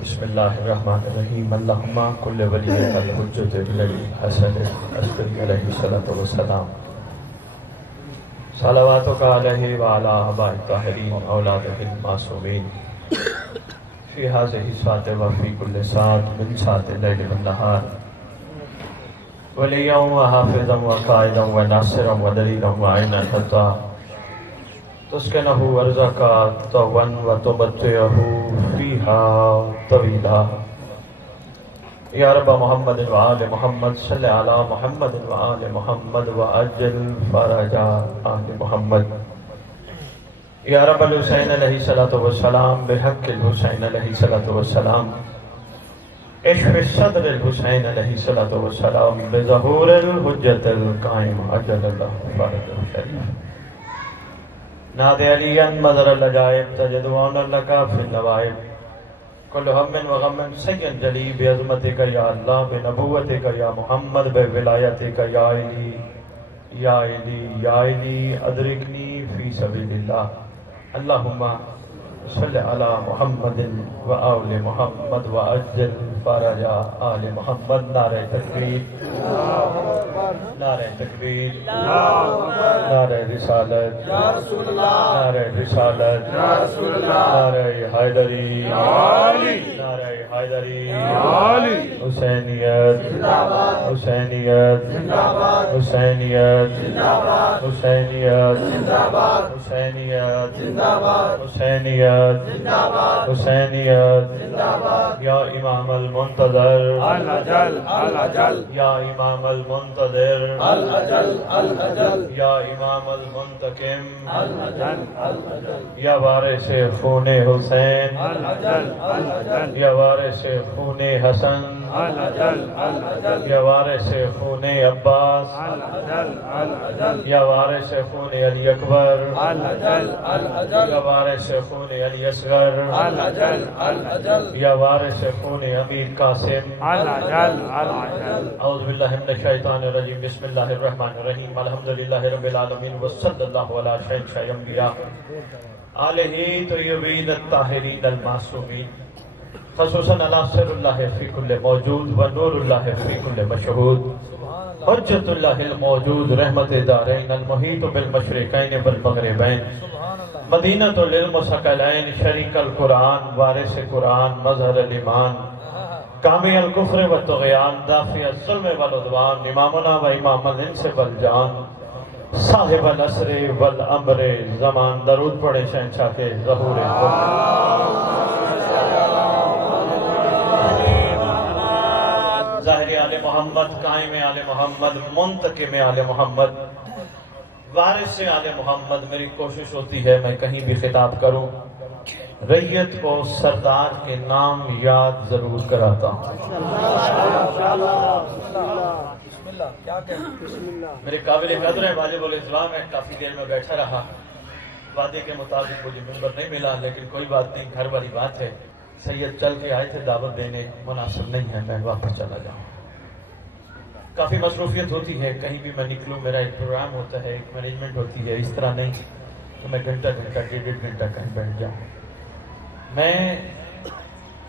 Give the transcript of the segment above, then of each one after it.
بسم اللہ الرحمن الرحیم اللہم کل ولیک الحجۃ الذی حسن عسکری علیہ الصلوۃ والسلام صلواتک علیہ وعلی آباء الطاہرین اولادہ المعصومین فی ہذہ الساعۃ وفی کل ساعۃ من ساعۃ اللیل والنہار ولیا وحافظا وقائدا وناصرا ودلیلا وعینا حتی تسکنہ ارضک طوعا وتمتعہ فیہا طویلا یا رب محمد وآل محمد صلی علی محمد وآل محمد وعجل فرج آل محمد یا رب الحسین علیہ الصلوۃ والسلام بحق الحسین علیہ الصلوۃ والسلام اشف صدر الحسین علیہ الصلوۃ والسلام بظہور الحجۃ القائم عجل اللہ فرجہ الشریف ناد علیاً مظہر العجائب تجدون لکا فی النوائب کل ہم و غم سید جلی بعظمتک یا اللہ بنبوتک یا محمد بولایتک یا علی یا علی یا علی ادرکنی فی سبیل اللہ اللہم صلی علی محمد و آل محمد و عجل فرج آل محمد نعرہ تکبیر نعرہ تکبیر نعرہ رسالت نعرہ رسالت نعرہ حیدری نعرہ حیدری حسینیت حسینیت حسینیت حسینیت حسینیت حسینیت حسینیت یا امام المنتظر یا امام المنتظر یا امام المنتقم یا وارث خون حسین یا وارث خون حسن یا وارث خون عباس یا وارث خون علی اکبر یا وارث خون علی اصغر یا وارث خون امیر قاسم اعوذ باللہ من الشیطان الرجیم بسم اللہ الرحمن الرحیم الحمدللہ رب العالمین وصلی اللہ علی شہنشاہ انبیاء آلہ طیبین الطاہرین المعصومین خصوصاً علی سر اللہ فی کل موجود و نور اللہ فی کل مشہود حجت اللہ الموجود رحمت دارین المحیط بالمشرقین والمغربین مدینۃ للمثقلین شریک القرآن وارث قرآن مظہر الایمان کامی الکفر والطغیان دافع الظلم والعدوان امامنا و امام الانس والجان صاحب العصر والامر زمان درود پڑھے شہنشاہ کے ظہور ظاہر آل محمد قائم آل محمد منتقم آل محمد وارث آل محمد میری کوشش ہوتی ہے میں کہیں بھی خطاب کروں ریت کو سردار کے نام یاد ضرور کراتا ہوں میرے قابل قدر ہے واجب الاسلام ہے کافی دیر میں بیٹھا رہا وعدے کے مطابق مجھے ممبر نہیں ملا لیکن کوئی بات نہیں گھر والی بات ہے سید چل کے آئے تھے دعوت دینے مناسب نہیں ہے میں واپس چلا جاؤں کافی مصروفیت ہوتی ہے کہیں بھی میں نکلوں میرا ایک پروگرام ہوتا ہے ایک مینجمنٹ ہوتی ہے اس طرح نہیں کہ میں گھنٹہ ڈیڑھ گھنٹہ کہیں بیٹھ جاؤں میں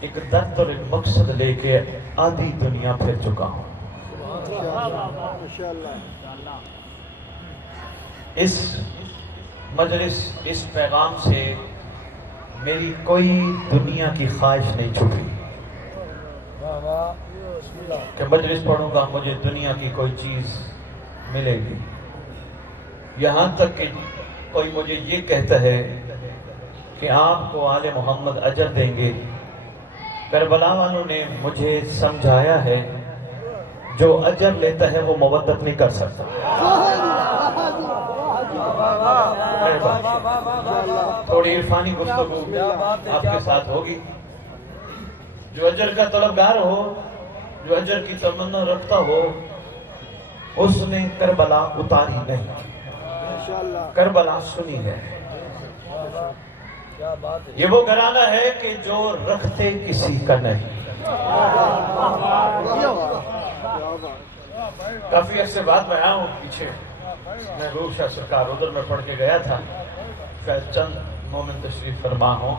ایک درد اور ایک مقصد لے کے آدھی دنیا پھر چکا ہوں اس مجلس اس پیغام سے میری کوئی دنیا کی خواہش نہیں چھپی کہ مجلس پڑھوں گا مجھے دنیا کی کوئی چیز ملے گی یہاں تک کہ کوئی مجھے یہ کہتا ہے کہ آپ کو آل محمد اجر دیں گے کربلا والوں نے مجھے سمجھایا ہے جو اجر لیتا ہے وہ مودت نہیں کر سکتا تھوڑی عرفانی گفتگو آپ کے ساتھ ہوگی جو اجر کا طلبگار ہو جو اجر کی تمنا رکھتا ہو اس نے کربلا اتاری نہیں کربلا سنی ہے یہ وہ گھرانہ ہے کہ جو رکھتے کسی کا نہیں کافی عرصے بعد میں آیا ہوں پیچھے محبوب شاہ سرکار ادھر میں پڑھ کے گیا تھا شاید چند مومن تشریف فرما ہوں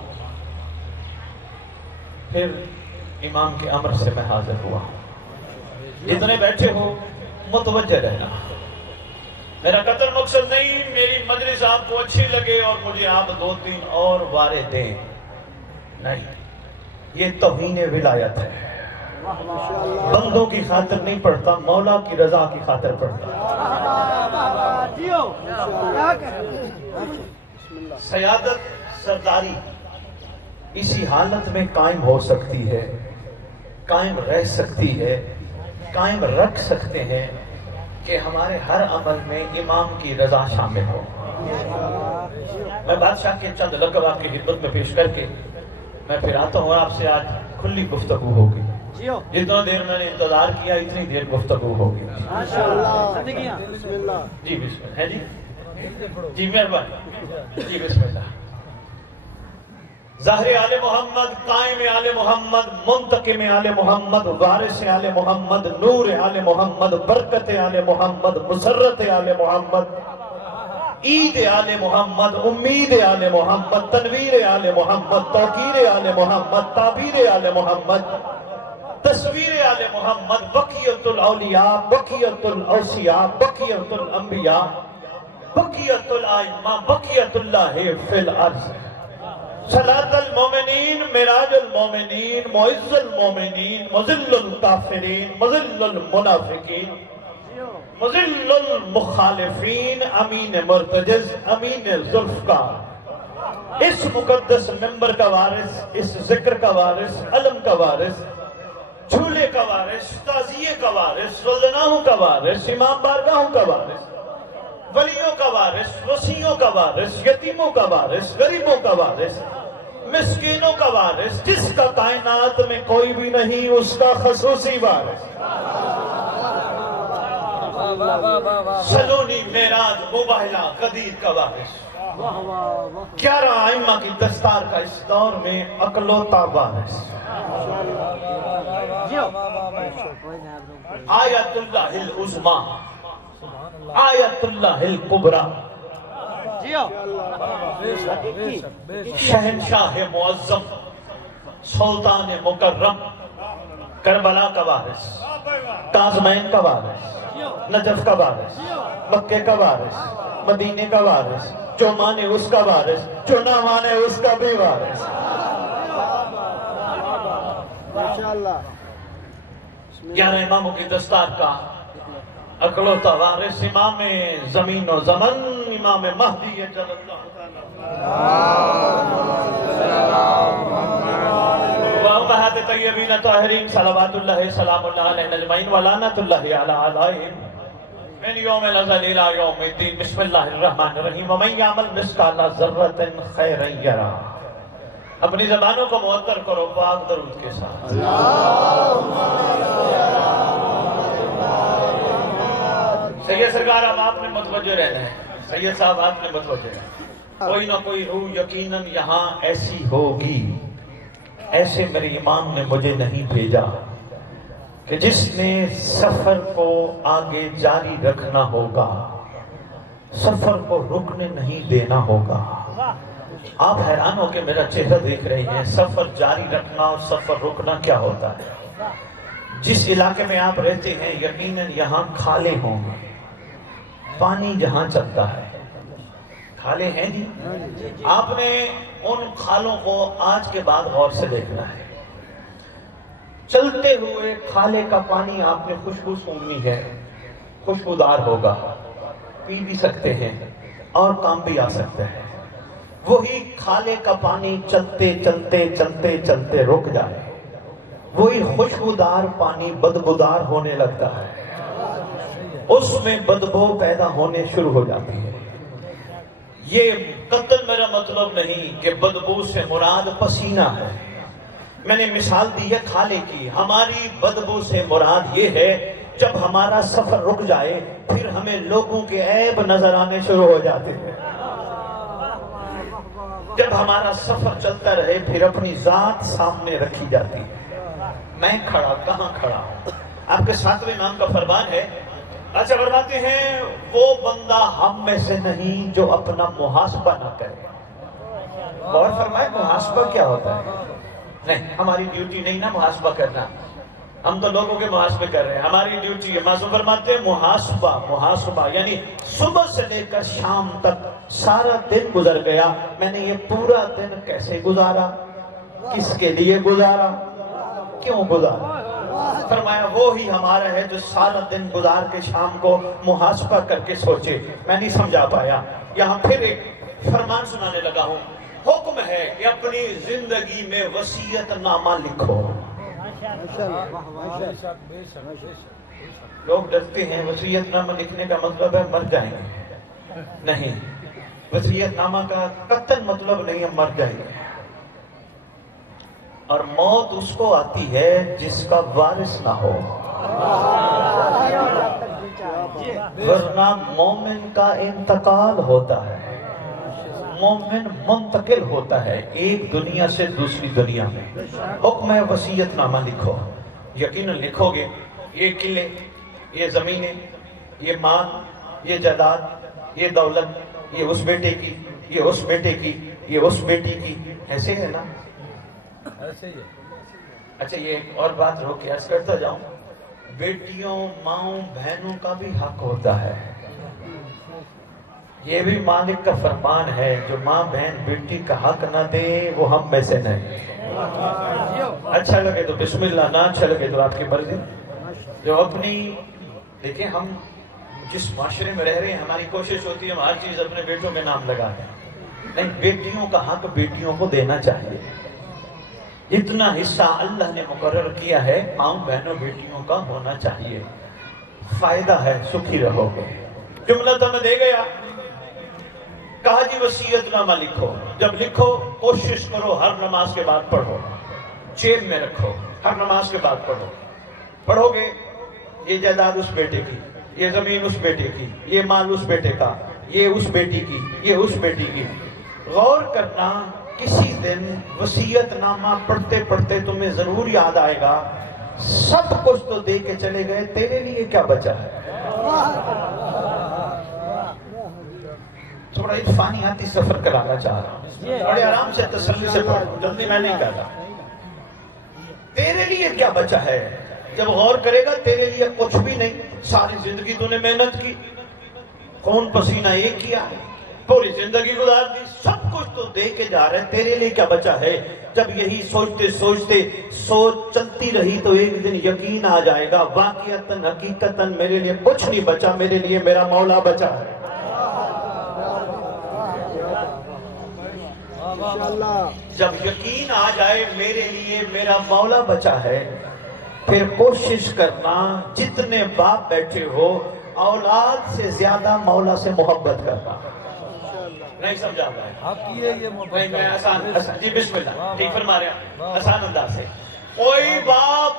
پھر امام کے امر سے میں حاضر ہوا. جتنے بیٹھے ہو متوجہ رہنا. میرا قتل مقصد نہیں، میری مجلس آپ کو اچھی لگے اور مجھے آپ 2-3 اور وارے دیں، نہیں. یہ توہین ولایت ہے. بندوں کی خاطر نہیں پڑھتا، مولا کی رضا کی خاطر پڑھتا. سیادت، سرداری اسی حالت میں قائم ہو سکتی ہے، قائم رہ سکتی ہے، قائم رکھ سکتے ہیں کہ ہمارے ہر عمل میں امام کی رضا شامل ہو. میں بادشاہ کے چند لقب آپ کی خدمت میں پیش کر کے میں پھر آتا ہوں. آپ سے آج کھلی گفتگو ہوگی. جتنا دیر میں نے انتظار کیا اتنی دیر گفتگو ہوگی. جی بسم اللہ. ہے جی جی مہربانی. جی بسم اللہ. ظاہر آل محمد، قائم آل محمد، منتقم آل محمد، وارث آل محمد، نور آل محمد، برکت آل محمد، مسرت آل محمد، عید آل محمد، امید آل محمد، تنویر آل محمد، توقیر آل محمد، تعبیر آل محمد، تصویر آل محمد، بقیت الاولیاء، بقیت الاوصیاء، بقیت الانبیاء، بقیت الائمہ، بقیت اللہ فی الارض. صلاة المومنین، معراج المومنین، معز المومنین، مذل الکافرین، مذل المنافقین، مذل المخالفین، امین مرتجز، امین ذوالفقار، اس مقدس ممبر کا وارث، اس ذکر کا وارث، علم کا وارث، جھولے کا وارث، تعزیے کا وارث، وزناہوں کا وارث، امام بارگاہوں کا وارث، ولیوں کا وارث، وسیعوں کا وارث، یتیموں کا وارث، غریبوں کا وارث، مسکینوں کا وارث، جس کا کائنات میں کوئی بھی نہیں اس کا خصوصی وارث. سلونی، معراج، مباہلہ، قدیر کا وارث، 11 ائمہ کی دستار کا اس دور میں اکلوتا وارث. آیت اللہ العظمیٰ، آیت اللہ الکبریٰ، شہنشاہ معظم، سلطان مکرم، کربلا کا وارث، کاظمین کا وارث، نجف کا وارث، مکے کا وارث، مدینے کا وارث، جو مانے اس کا وارث، جو نہ مانے اس کا بھی وارث. 11 اماموں کی دستار کا اکلوتا وارث، امام زمین و زمن، امام مہدی جل اللہ تعالی وامہات طیبین طاہرین صلوات اللہ سلام اللہ علیہ اجمعین ولعنت اللہ علی اعدائہم من یوم الازل الى یوم الدین. بسم اللہ الرحمن الرحیم. ومن یعمل مثقال ذرۃ خیرا یرہ. اپنی زبانوں کو معطر کرو پاک درود کے ساتھ. سید سرکار اب آپ نے متوجہ رہنا ہے. سید صاحب آپ نے متوجہ رہنا. کوئی نہ کوئی روح یقیناً یہاں ایسی ہوگی. ایسے میرے امام نے مجھے نہیں بھیجا کہ جس نے سفر کو آگے جاری رکھنا ہوگا، سفر کو رکنے نہیں دینا ہوگا. آپ حیران ہو کہ میرا چہرہ دیکھ رہے ہیں. سفر جاری رکھنا اور سفر رکنا کیا ہوتا ہے؟ جس علاقے میں آپ رہتے ہیں یقیناً یہاں کھالے ہوں گے. پانی جہاں چلتا ہے کھالے ہیں جی. آپ نے ان کھالوں کو آج کے بعد غور سے دیکھنا ہے. چلتے ہوئے کھالے کا پانی آپ نے خوشبو سونگنی ہے، خوشبودار ہوگا، پی بھی سکتے ہیں اور کام بھی آ سکتا ہے. وہی کھالے کا پانی چلتے چلتے چلتے چلتے رک جائے، وہی خوشبودار پانی بدبودار ہونے لگتا ہے. اس میں بدبو پیدا ہونے شروع ہو جاتی ہے. یہ قطعاً میرا مطلب نہیں کہ بدبو سے مراد پسینہ ہے. میں نے مثال دی ہے کھالے کی. ہماری بدبو سے مراد یہ ہے جب ہمارا سفر رک جائے پھر ہمیں لوگوں کے عیب نظر آنے شروع ہو جاتے ہیں. جب ہمارا سفر چلتا رہے پھر اپنی ذات سامنے رکھی جاتی ہے. میں کھڑا کہاں کھڑا ہوں؟ آپ کے 7ویں امام کا فرمان ہے. اچھا فرماتے ہیں وہ بندہ ہم میں سے نہیں جو اپنا محاسبہ نہ کرے. غور فرمائے محاسبہ کیا ہوتا ہے؟ نہیں، ہماری ڈیوٹی نہیں نا محاسبہ کرنا، ہم تو لوگوں کے محاسبے کر رہے ہیں، ہماری ڈیوٹی ہے، معصوم فرماتے ہیں محاسبہ یعنی صبح سے لے کر شام تک سارا دن گزر گیا، میں نے یہ پورا دن کیسے گزارا، کس کے لیے گزارا، کیوں گزارا؟ فرمایا وہی ہمارا ہے جو سارا دن گزار کے شام کو محاسبہ کر کے سوچے۔ میں نہیں سمجھا پایا، یہاں پھر ایک فرمان سنانے لگا ہوں۔ حکم ہے کہ اپنی زندگی میں وصیت نامہ لکھو۔ لوگ ڈرتے ہیں وصیت نامہ لکھنے کا مطلب ہے مر جائیں گے، نہیں، وصیت نامہ کا قطعاً مطلب نہیں ہے مر جائیں گے، اور موت اس کو آتی ہے جس کا وارث نہ ہو، ورنہ مومن کا انتقال ہوتا ہے، مومن منتقل ہوتا ہے ایک دنیا سے دوسری دنیا میں۔ حکم ہے وصیت نامہ لکھو، یقیناً لکھو گے، یہ قلعے، یہ زمینیں، یہ مال، یہ جائیداد، یہ دولت، یہ اس بیٹے کی، یہ اس بیٹے کی، یہ اس بیٹی کی، ایسے ہے نا؟ ایسے ہی ہے۔ اچھا یہ ایک اور بات روک کے عرض کرتا جاؤں، بیٹیوں ماؤں بہنوں کا بھی حق ہوتا ہے، یہ بھی مالک کا فرمان ہے، جو ماں بہن بیٹی کا حق نہ دے وہ ہم میں سے نہیں۔ اچھا لگے تو بسم اللہ، نہ اچھا لگے تو آپ کی مرضی۔ جو اپنی دیکھیں، ہم جس معاشرے میں رہ رہے ہیں ہماری کوشش ہوتی ہے ہم ہر چیز اپنے بیٹوں کے نام لگا دیں، نہیں، بیٹیوں کا حق بیٹیوں کو دینا چاہیے، اتنا حصہ اللہ نے مقرر کیا ہے ماں بہنوں بیٹیوں کا ہونا چاہیے، فائدہ ہے، سکھی رہو گے۔ جملہ تو میں دے گیا، کہا جی وصیت نامہ لکھو، جب لکھو کوشش کرو ہر نماز کے بعد پڑھو، جیب میں رکھو، ہر نماز کے بعد پڑھو، پڑھو گے یہ جائیداد اس بیٹے کی، یہ زمین اس بیٹے کی، یہ مال اس بیٹے کا، یہ اس بیٹی کی، یہ اس بیٹی کی۔ غور کرنا، کسی دن وصیت نامہ پڑھتے پڑھتے تمہیں ضرور یاد آئے گا سب کچھ تو دے کے چلے گئے، تیرے لیے کیا بچا ہے؟ تھوڑا عرفانیاتی سفر کرانا چاہ رہا ہوں، بڑے آرام سے تسلی سے پڑھو، جلدی میں نہیں کہتا۔ تیرے لیے کیا بچا ہے؟ جب غور کرے گا تیرے لیے کچھ بھی نہیں، ساری زندگی تو نے محنت کی، خون پسینہ ایک کیا، پوری زندگی گزار دی، سب کچھ تو دے کے جا رہے، تیرے لیے کیا بچا ہے؟ جب یہی سوچتے سوچتے سوچ چلتی رہی تو ایک دن یقین آ جائے گا واقعتاً حقیقتاً میرے لیے کچھ نہیں بچا، میرے لیے میرا مولا بچا ہے۔ جب یقین آ جائے میرے لیے میرا مولا بچا ہے، پھر کوشش کرنا جتنے باپ بیٹھے ہو اولاد سے زیادہ مولا سے محبت کرنا۔ نہیں سمجھا ہے؟ میں آسان جی بسم اللہ ٹھیک فرما رہے ہیں، آسان انداز سے۔ کوئی باپ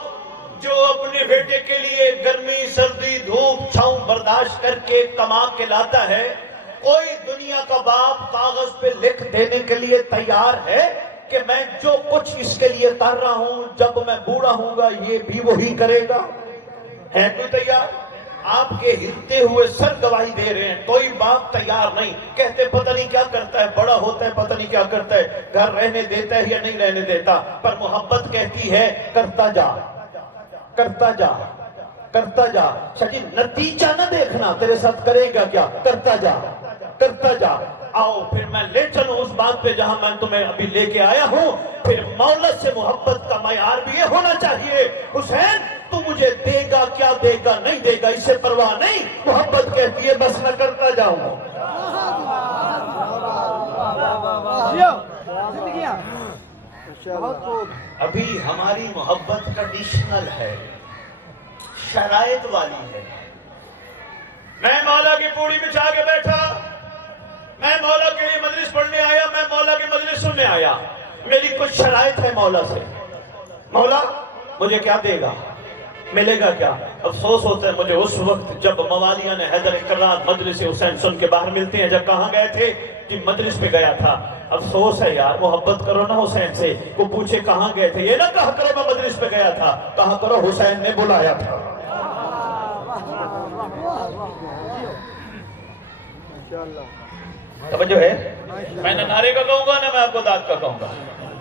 جو اپنے بیٹے کے لیے گرمی سردی دھوپ چھاؤں برداشت کر کے کما کے لاتا ہے، کوئی دنیا کا باپ کاغذ پہ لکھ دینے کے لیے تیار ہے کہ میں جو کچھ اس کے لیے کر رہا ہوں جب میں بوڑھا ہوں گا یہ بھی وہی کرے گا؟ ہے کوئی تیار؟ آپ کے ہلتے ہوئے سر گواہی دے رہے ہیں، کوئی باپ تیار نہیں، کہتے پتہ نہیں کیا کرتا ہے، بڑا ہوتا ہے پتہ نہیں کیا کرتا ہے، گھر رہنے دیتا ہے یا نہیں رہنے دیتا، پر محبت کہتی ہے کرتا جا کرتا جا کرتا جا۔ شاید نتیجہ نہ دیکھنا تیرے ساتھ کرے گا کیا، کرتا جا کرتا جا۔ آؤ پھر میں لے چلوں اس بات پہ جہاں میں تمہیں ابھی لے کے آیا ہوں، پھر مولا سے محبت کا معیار بھی یہ ہونا چاہیے، حسین تو مجھے دے گا کیا دے گا نہیں دے گا اس سے پرواہ نہیں، محبت کہتی ہے بس میں کرتا جاؤں۔ ابھی ہماری محبت کنڈیشنل ہے، شرائط والی ہے۔ میں مولا کی پوڑی بچھا کے بیٹھا، میں مولا کے لیے مجلس پڑھنے آیا، میں مولا کی مجلس سننے آیا، میری کچھ شرائط ہے مولا سے، مولا مجھے کیا دے گا، ملے گا کیا؟ افسوس ہوتا ہے مجھے اس وقت جب موالیہ نے حیدر اقرار مجلس حسین سن کے باہر ملتے ہیں، جب کہاں گئے تھے کہ مجلس پہ گیا تھا، افسوس ہے یار، محبت کرو نا حسین سے، کو پوچھے کہاں گئے تھے، یہ نہ کہا کرو میں مجلس پہ گیا تھا، کہا کرو حسین نے بلایا تھا۔ توجہ ہے؟ میں نہ نعرے کا کہوں گا نہ میں آپ کو داد کا کہوں گا۔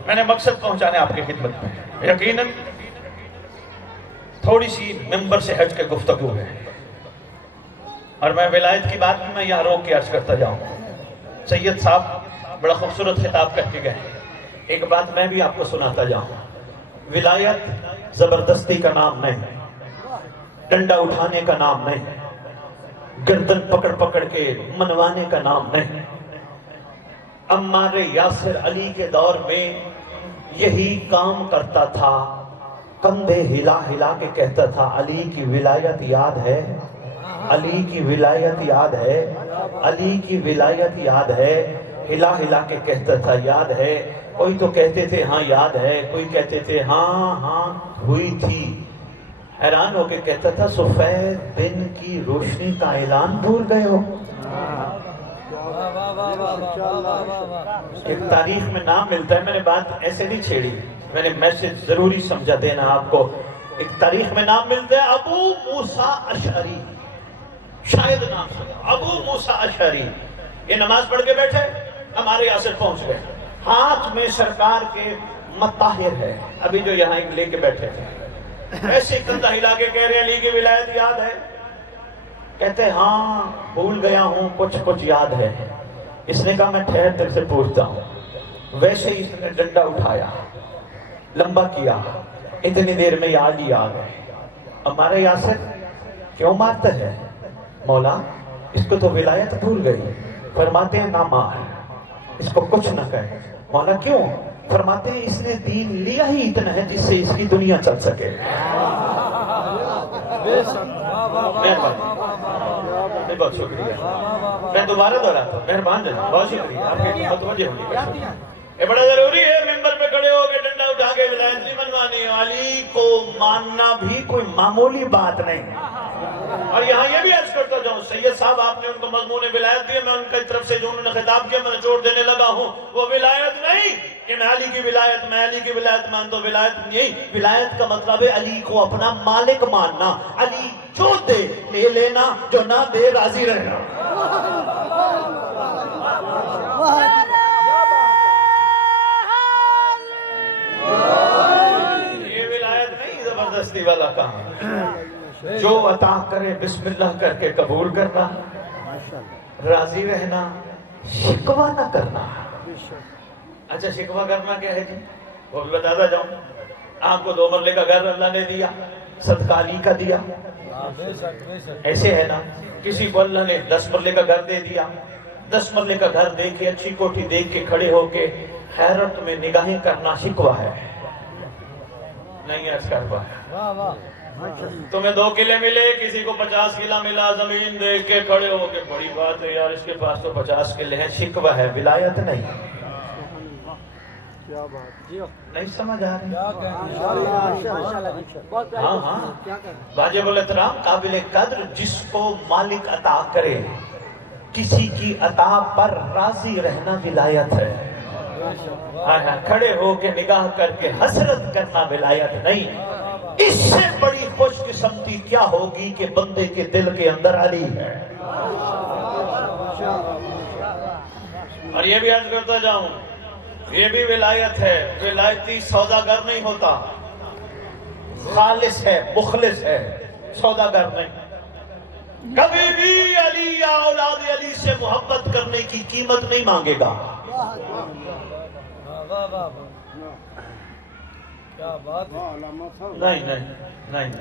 میں نے مقصد پہنچانے آپ کی خدمت میں، یقیناً تھوڑی سی ممبر سے ہٹ کے گفتگو ہے، اور میں ولایت کی بات بھی میں یہاں روک کے عرض کرتا جاؤں۔ سید صاحب بڑا خوبصورت خطاب کر کے گئے، ایک بات میں بھی آپ کو سناتا جاؤں۔ ولایت زبردستی کا نام نہیں، ڈنڈا اٹھانے کا نام نہیں، گردن پکڑ پکڑ کے منوانے کا نام نہیں۔ عمار یاسر علی کے دور میں یہی کام کرتا تھا، کندھے ہلا ہلا کے کہتا تھا علی کی ولایت یاد ہے، علی کی ولایت یاد ہے، علی کی ولایت یاد ہے، ہلا ہلا کے کہتا تھا یاد ہے۔ کوئی تو کہتے تھے ہاں یاد ہے، کوئی کہتے تھے ہاں ہاں ہوئی تھی، حیران ہو کے کہتا تھا سفید دن کی روشنی کا اعلان بھول گئے ہو۔ ایک تاریخ میں نام ملتا ہے، میں نے بات ایسے نہیں چھیڑی، میں نے میسج ضروری سمجھا دینا آپ کو۔ ایک تاریخ میں نام ملتا ہے ابو موسیٰ اشعری، شاید نام سنا، ابو موسیٰ اشعری۔ یہ نماز پڑھ کے بیٹھے، ہمارے یاسر پہنچ گئے، ہاتھ میں سرکار کے مطہر ہے، ابھی جو یہاں ایک لے کے بیٹھے تھے، ایسے کندھا ہلا کے کہہ رہے علی کی ولایت یاد ہے، کہتے ہاں بھول گیا ہوں، کچھ کچھ یاد ہے۔ اس نے کہا میں ٹھہر تک سے پوچھتا ہوں۔ ویسے ہی اس نے ڈنڈا اٹھایا، لمبا کیا، اتنی دیر میں یاد ہی آ گئے۔ ہمارے یاسر کیوں مارتا ہے؟ مولا اس کو تو ولایت بھول گئی۔ فرماتے ہیں نہ مار، اس کو کچھ نہ کہے۔ مولا کیوں؟ فرماتے ہیں اس نے دین لیا ہی اتنا ہے جس سے اس کی دنیا چل سکے۔ بہت شکریہ، میں دوبارہ دہراتا ہوں، مہربان جناب، بہت شکریہ، آپ کی متوجہ ہونے کا۔ یہ بڑا ضروری ہے ممبر پہ کھڑے ہو کے ڈنڈا اٹھا کے ولایت نہیں منوانی، علی کو ماننا بھی کوئی معمولی بات نہیں۔ اور یہاں یہ بھی عرض کرتا جاؤں، سید صاحب آپ نے ان کو مضمون ولایت دیا، میں ان کی طرف سے جو انہوں نے خطاب کیا میں نچوڑ دینے لگا ہوں، وہ ولایت نہیں کہ میں علی کی ولایت، میں علی کی ولایت مانتا ہوں، ولایت نہیں۔ ولایت کا مطلب ہے علی کو اپنا مالک ماننا، علی جو دے لے لینا، جو نہ دے راضی رہنا۔ یہ ولایت نہیں زبردستی والا کام، جو عطا کرے بسم اللہ کر کے قبول کرنا، راضی رہنا، شکوہ نہ کرنا۔ اچھا شکوہ کرنا کیا ہے جی؟ وہ بھی بتاتا جاؤں۔ آپ کو 2 مرلے کا گھر اللہ نے دیا، صدقہ علی کا دیا، ایسے ہے نا؟ کسی کو اللہ نے 10 مرلے کا گھر دے دیا، 10 مرلے کا گھر دے کے اچھی کوٹھی دیکھ کے کھڑے ہو کے حیرت میں نگاہیں کرنا شکوہ ہے؟ نہیں عرض کر پایا۔ تمہیں 2 قلعے ملے، کسی کو 50 قلعہ ملا، زمین دیکھ کے کھڑے ہو کے بڑی بات ہے یار اس کے پاس تو 50 قلعے ہیں، شکوہ ہے، ولایت نہیں۔ نہیں سمجھ آ رہی؟ ہاں ہاں، واجب الاحترام، قابل قدر، جس کو مالک عطا کرے، کسی کی عطا پر راضی رہنا ولایت ہے۔ کھڑے ہو کے نگاہ کر کے حسرت کرنا ولایت نہیں۔ اس سے بڑی خوش قسمتی کیا ہوگی کہ بندے کے دل کے اندر علی ہے۔ اور یہ بھی عرض کرتا جاؤں، یہ بھی ولایت ہے، ولایتی سوداگر نہیں ہوتا، خالص ہے، مخلص ہے، سوداگر نہیں۔ کبھی بھی علی یا اولاد علی سے محبت کرنے کی قیمت نہیں مانگے گا۔ نہیں نہیں نہیں،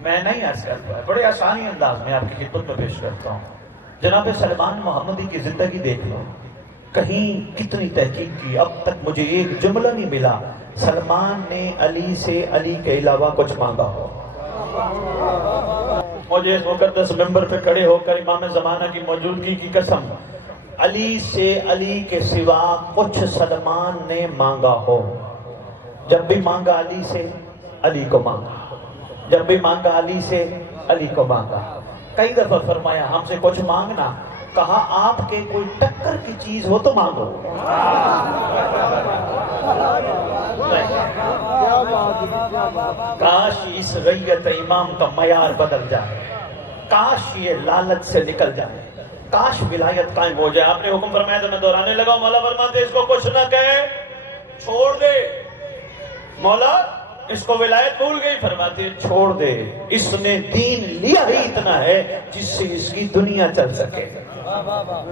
میں نہیں عرض کر پایا، بڑے آسانی انداز میں آپ کی خدمت میں پیش کرتا ہوں۔ جناب سلمان محمدی کی زندگی دیکھ لو، کہیں کتنی تحقیق کی، اب تک مجھے ایک جملہ نہیں ملا سلمان نے علی سے علی کے علاوہ کچھ مانگا ہو۔ مجھے اس مقدس ممبر پہ کھڑے ہو کر امام زمانہ کی موجودگی کی قسم، علی سے علی کے سوا کچھ سلمان نے مانگا ہو؟ جب بھی مانگا علی سے علی کو مانگا، جب بھی مانگا علی سے علی کو مانگا۔ کئی دفعہ فرمایا ہم سے کچھ مانگنا، کہا آپ کے کوئی ٹکر کی چیز ہو تو مانگو۔ کاش اس ریت امام کا معیار بدل جائے، کاش یہ لالچ سے نکل جائے، کاش ولایت قائم ہو جائے۔ آپ نے حکم فرمایا تو میں دہرانے لگا ہوں، مولا فرماتے اس کو کچھ نہ کہے، چھوڑ دے، مولا اس کو ولایت بھول گئی، فرماتے ہیں چھوڑ دے، اس نے دین لیا ہی اتنا ہے جس سے اس کی دنیا چل سکے۔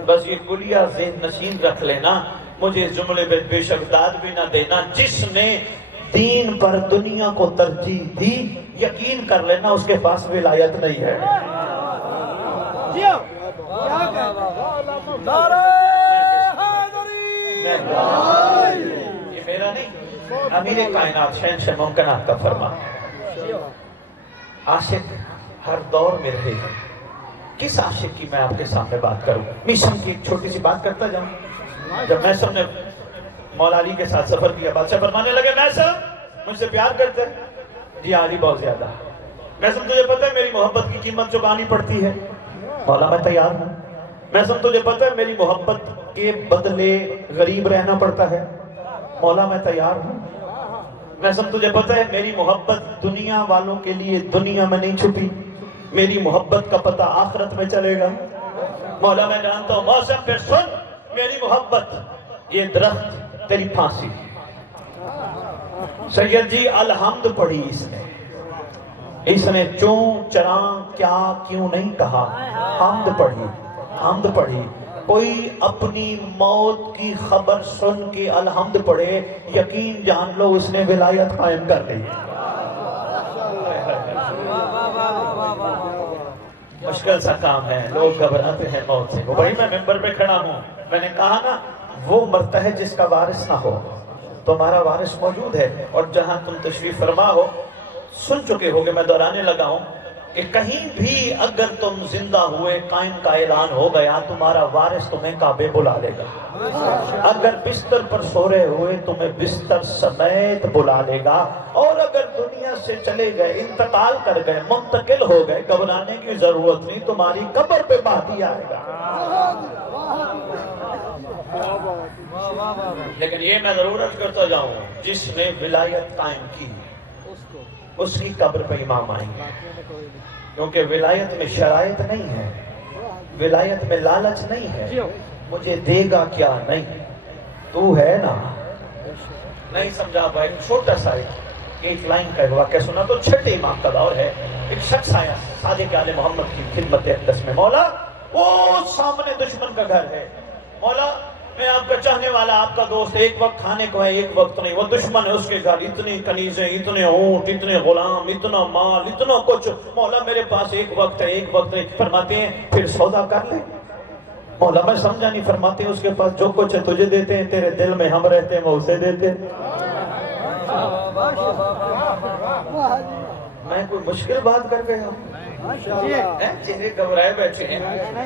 بس یہ کلیہ ذہن نشین رکھ لینا، مجھے اس جملے پہ بے شک داد بھی نہ دینا، جس نے دین پر دنیا کو ترجیح دی یقین کر لینا اس کے پاس ولایت نہیں ہے۔ یہ میرا نہیں، امیر کائنات شہنشاہ ممکنات کا فرمان۔ عاشق ہر دور میں رہے گا، کس عاشق کی میں آپ کے سامنے بات کروں؟ میشم کی ایک چھوٹی سی بات کرتا جاؤں۔ جب میسم نے مولا علی کے ساتھ سفر کیا، بادشاہ فرمانے لگے میسم مجھ سے پیار کرتے؟ جی علی بہت زیادہ۔ میسم تجھے پتہ ہے میری محبت کی قیمت چکانی پڑتی ہے؟ مولا میں تیار ہوں۔ میسم تجھے پتہ ہے میری محبت کے بدلے غریب رہنا پڑتا ہے؟ مولا میں تیار ہوں۔ میسم تجھے پتہ ہے میری محبت دنیا والوں کے لیے دنیا میں نہیں چھپی، میری محبت کا پتہ آخرت میں چلے گا؟ مولا میں جانتا ہوں۔ موسم پھر سن میری محبت، یہ درخت تیری پھانسی۔ سید جی الحمد پڑھی اس نے چون چراں کیا کیوں نہیں کہا، حمد پڑھی، حمد پڑھی۔ کوئی اپنی موت کی خبر سن کے الحمد پڑھے، یقین جان لو اس نے ولایت قائم کر لی۔ مشکل سا کام ہے، لوگ گھبراتے ہیں موت سے۔ وہ بھائی میں ممبر پہ کھڑا ہوں، میں نے کہا نا وہ مرتا ہے جس کا وارث نہ ہو، تمہارا وارث موجود ہے، اور جہاں تم تشریف فرما ہو سن چکے ہو کہ میں دہرانے لگا ہوں کہ کہیں بھی اگر تم زندہ ہوئے قائم کا اعلان ہو گیا تمہارا وارث تمہیں کعبے بلا لے گا، اگر بستر پر سو رہے ہوئے تمہیں بستر سمیت بلا لے گا، اور اگر دنیا سے چلے گئے انتقال کر گئے منتقل ہو گئے گھبرانے کی ضرورت نہیں، تمہاری قبر پہ مہدی آئے گا۔ لیکن یہ میں ضرورت کرتا جاؤں جس نے ولایت قائم کی اس کی قبر پہ امام آئیں گے، کیونکہ ولایت میں شرائط نہیں ہے، ولایت میں لالچ نہیں ہے، مجھے دے گا کیا نہیں، تو ہے نا۔ نہیں سمجھا بھائی، چھوٹا سا ایک لائن کا واقعہ سنا تو چھٹے امام کا دور ہے، ایک شخص آیا صادق آل محمد کی خدمت اقدس میں، مولا وہ سامنے دشمن کا گھر ہے، مولا میں آپ کا چاہنے والا آپ کا دوست، ایک وقت کھانے کو ہے ایک وقت نہیں، وہ دشمن ہے اس کے گھر، اتنی کنیزیں، اتنے اونٹ، اتنے غلام، اتنا مال، اتنا کچھ، مولا میرے پاس ایک وقت ہے ایک وقت نہیں۔ فرماتے ہیں پھر سودا کر لے۔ مولا میں سمجھا نہیں، فرماتے ہیں اس کے پاس جو کچھ ہے تجھے دیتے ہیں، تیرے دل میں ہم رہتے ہیں وہ اسے دیتے ہیں۔ میں کوئی مشکل بات کر گیا ہوں؟ چہرے گھبرائے بیٹھے ہیں،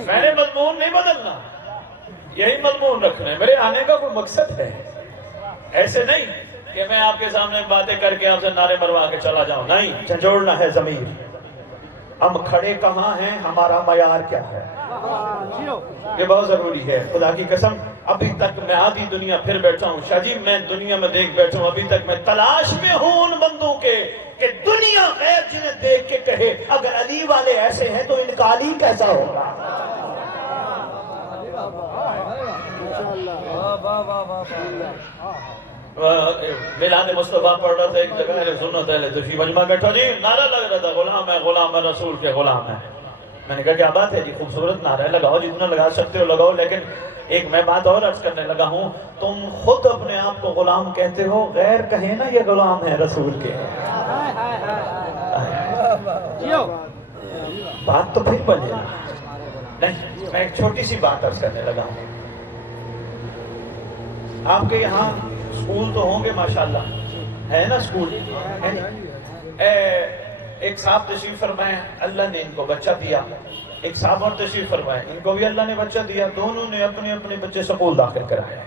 میں نے مضمون نہیں بدلنا، یہی مضمون رکھنا ہے، میرے آنے کا کوئی مقصد ہے، ایسے نہیں کہ میں آپ کے سامنے باتیں کر کے آپ سے نعرے مروا کے چلا جاؤں، نہیں، جھنجھوڑنا ہے ضمیر۔ ہم کھڑے کہاں ہیں، ہمارا معیار کیا ہے، یہ بہت ضروری ہے۔ خدا کی قسم ابھی تک میں آدھی دنیا پھر بیٹھا ہوں، شاہ جی میں دنیا میں دیکھ بیٹھا ہوں، ابھی تک میں تلاش میں ہوں ان بندوں کے کہ دنیا غیر جنہیں دیکھ کے کہے اگر علی والے ایسے ہیں تو ان کا علی کیسا ہوگا۔ میلاد مصطفیٰ پڑھ رہا تھا ایک جگہ ہے سنت اہل تشریف مجمع بیٹھا جی، نعرہ لگ رہا تھا غلام ہے رسول کے غلام ہے۔ میں نے کہا کیا بات ہے جی، خوبصورت نعرہ ہے، لگاؤ جتنا لگا سکتے ہو لگاؤ، لیکن ایک میں بات اور عرض کرنے لگا ہوں، تم خود اپنے آپ کو غلام کہتے ہو، غیر کہیں نا یہ غلام ہے رسول کے۔ بات تو پھر بنے نہیں، میں ایک چھوٹی سی بات عرض کرنے لگا ہوں۔ آپ کے یہاں سکول تو ہوں گے ماشاءاللہ، ہے نا سکول؟ ایک صاحب تشریف فرمائے، اللہ نے ان کو بچہ دیا، ایک صاحب اور تشریف فرمائے، ان کو بھی اللہ نے بچہ دیا، دونوں نے اپنے اپنے بچے سکول داخل کرائے۔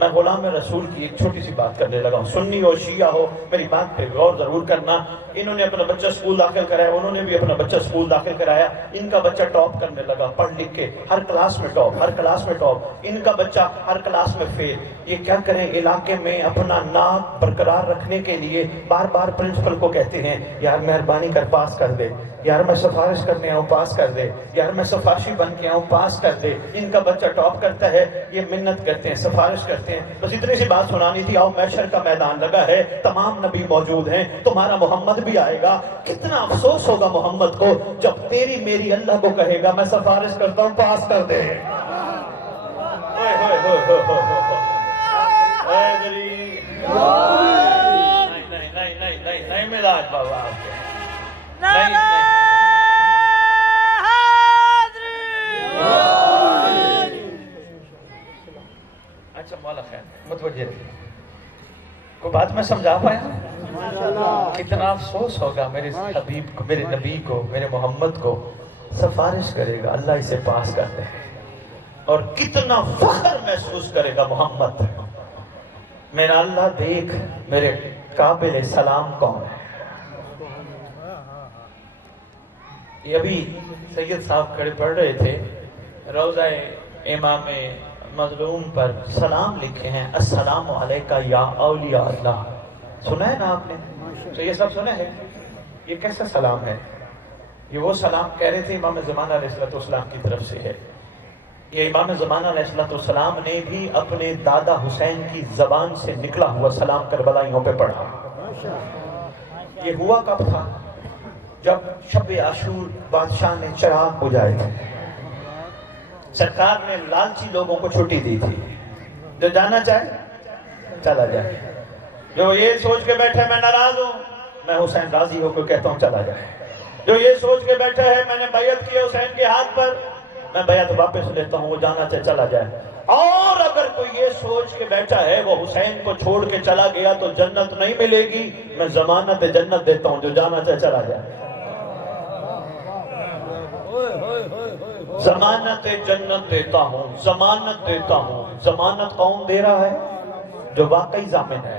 میں غلام رسول کی ایک چھوٹی سی بات کرنے لگا ہوں، سنی ہو شیعہ ہو میری بات پہ غور ضرور کرنا۔ انہوں نے اپنا بچہ سکول داخل کرایا، انہوں نے بھی اپنا بچہ سکول داخل کرایا، ان کا بچہ ٹاپ کرنے لگا، پڑھ لکھ کے ہر کلاس میں ٹاپ، ہر کلاس میں ٹاپ، ان کا بچہ ہر کلاس میں فیل۔ یہ کیا کریں، علاقے میں اپنا نام برقرار رکھنے کے لیے بار بار پرنسپل کو کہتے ہیں یار مہربانی کر پاس کر دے، یار میں سفارش کرنے آؤں پاس کر دے، یار میں سفارشی بن کے آؤں پاس کر دے۔ ان کا بچہ ٹاپ کرتا ہے، یہ منت کرتے ہیں، سفارش کرتے سکتے ہیں. بس اتنی سی بات سنانی تھی. آؤ محشر کا میدان لگا ہے, تمام نبی موجود ہیں, تمہارا محمد بھی آئے گا. کتنا افسوس ہوگا محمد کو جب تیری میری اللہ کو کہے گا میں سفارش کرتا ہوں پاس کر دے. نہیں ملا بابا آپ کے. اچھا مولا خیر متوجہ رہیے. کوئی بات میں سمجھا پایا؟ کتنا افسوس ہوگا میرے حبیب کو, میرے نبی کو, میرے محمد کو سفارش کرے گا, اللہ اسے پاس کر دے. اور کتنا فخر محسوس کرے گا محمد, میرا اللہ دیکھ میرے قابل سلام کون ہے. یہ ابھی سید صاحب کھڑے پڑھ رہے تھے, روضہ امام مظلوم پر سلام لکھے ہیں, السلام علیکہ یا اولیاء اللہ. سنا ہے نا آپ نے؟ تو یہ سب سنے ہیں. یہ کیسا سلام ہے؟ یہ وہ سلام کہہ رہے تھے امام زمانہ علیہ السلام کی طرف سے ہے. یہ امام زمانہ علیہ السلام نے بھی اپنے دادا حسین کی زبان سے نکلا ہوا سلام کربلائیوں پہ پڑھا. یہ ہوا کب تھا؟ جب شب عاشور بادشاہ نے چراغ بجھائے تھے. سرکار نے لالچی لوگوں کو چھٹی دی تھی, جو جانا چاہے چلا جائے, جو یہ سوچ کے بیٹھے میں ناراض ہوں, میں حسین راضی ہو کے کہتا ہوں چلا جائے, جو یہ سوچ کے بیٹھے ہیں میں نے بیعت کی حسین کے ہاتھ پر, میں بیعت واپس لیتا ہوں, وہ جانا چاہے چلا جائے. اور اگر کوئی یہ سوچ کے بیٹھا ہے وہ حسین کو چھوڑ کے چلا گیا تو جنت نہیں ملے گی, میں ضمانت جنت دیتا ہوں, جو جانا چاہے چلا جائے. ضمانت جنت دیتا ہوں, ضمانت دیتا ہوں. ضمانت کون دے رہا ہے؟ جو واقعی ضامن ہے.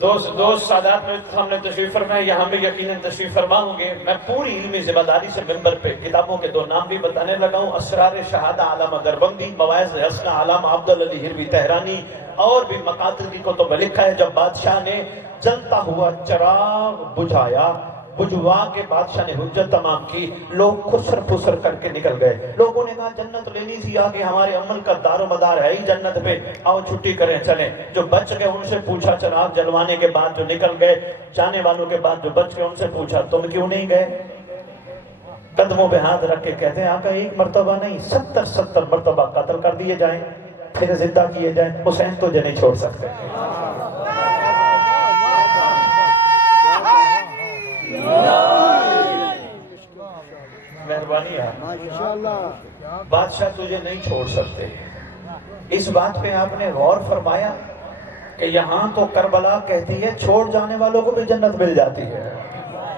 دوست سادات میں ہم نے تشریف فرمایا, یہاں بھی یقیناً تشریف فرماؤں گے. میں پوری علمی ذمہ داری سے ممبر پہ کتابوں کے 2 نام بھی بتانے لگا ہوں. اسرار شہادہ علامہ دربندی, مواعظ حسنہ علامہ عبدالعلی ہروی تہرانی, اور بھی مقاتل کی کتب لکھا ہے. جب بادشاہ نے جلتا ہوا چراغ بجھایا, بجھوا کے بادشاہ نے حجت تمام کی, لوگ خسر پسر کر کے نکل گئے. لوگوں نے کہا جنت لینی تھی, آگے ہمارے عمل کا دار و مدار ہے ہی جنت پہ, آؤ چھٹی کریں چلیں. جو بچ گئے ان سے پوچھا, چراغ جلوانے کے بعد جو نکل گئے, جانے والوں کے بعد جو بچ گئے ان سے پوچھا تم کیوں نہیں گئے؟ قدموں پہ ہاتھ رکھ کے کہتے ہیں آقا ایک مرتبہ نہیں 70 مرتبہ قتل کر دیے جائیں پھر زندہ کیے جائیں, حسین تو نہیں چھوڑ سکتے. مہربانی ہے, بادشاہ تجھے نہیں چھوڑ سکتے. اس بات پہ آپ نے غور فرمایا کہ یہاں تو کربلا کہتی ہے چھوڑ جانے والوں کو بھی جنت مل جاتی ہے.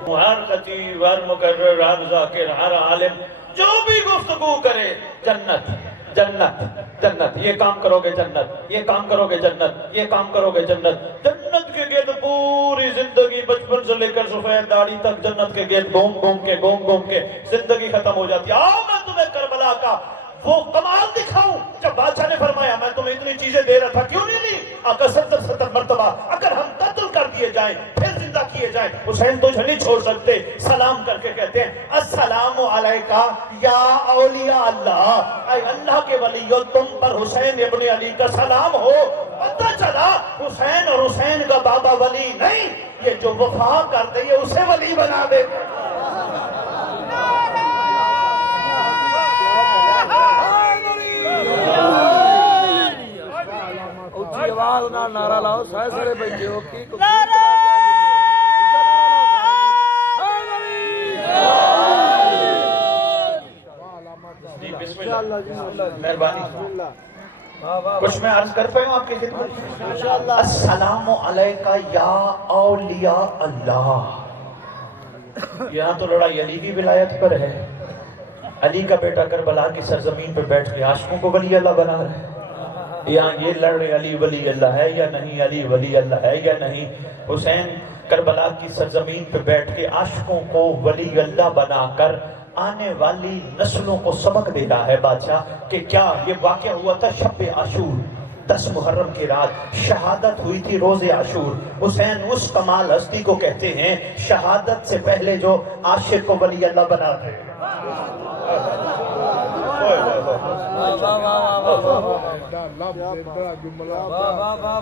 ہر خطیب, ہر مقرر, ہر ذاکر, ہر عالم جو بھی گفتگو کرے جنت جنت جنت, یہ کام کرو گے جنت, یہ کام کرو گے جنت, یہ کام کرو گے جنت. جنت کے گرد پوری زندگی بچپن سے لے کر سفید داڑھی تک جنت کے گرد گھوم کے زندگی ختم ہو جاتی ہے. آؤ میں تمہیں کربلا کا وہ کمال دکھاؤں. جب بادشاہ نے فرمایا میں تمہیں اتنی چیزیں دے رہا تھا, کیوں نہیں لی؟ اگر 70 مرتبہ اگر ہم قتل کر دیے جائیں پھر زندہ کیے جائیں, حسین تجھے نہیں چھوڑ سکتے. سلام کر کے کہتے ہیں السلام علیکہ یا اولیاء اللہ, اے اللہ کے ولیو تم پر حسین ابن علی کا سلام ہو. پتہ چلا حسین اور حسین کا بابا ولی نہیں, یہ جو وفا کر دے یہ اسے ولی بنا دے. نعرہ لاؤ سارے سارے بیٹھے ہو کی مہربانی. کچھ میں عرض کر پایا ہوں آپ کی خدمت. السلام علیکہ یا اولیاء اللہ. یہاں تو لڑائی علی کی ولایت پر ہے. علی کا بیٹا کربلا کی سرزمین پہ بیٹھ کے عاشقوں کو ولی اللہ بنا رہا ہے. یہاں یہ لڑ رہے علی ولی اللہ ہے یا نہیں, علی ولی اللہ ہے یا نہیں. حسین کربلا کی سرزمین پہ بیٹھ کے عاشقوں کو ولی اللہ بنا کر آنے والی نسلوں کو سبق دے رہا ہے بادشاہ کہ کیا یہ واقعہ ہوا تھا شب عاشور 10 محرم کی رات, شہادت ہوئی تھی روز عاشور. حسین اس کمال ہستی کو کہتے ہیں شہادت سے پہلے جو عاشق کو ولی اللہ بنا دے.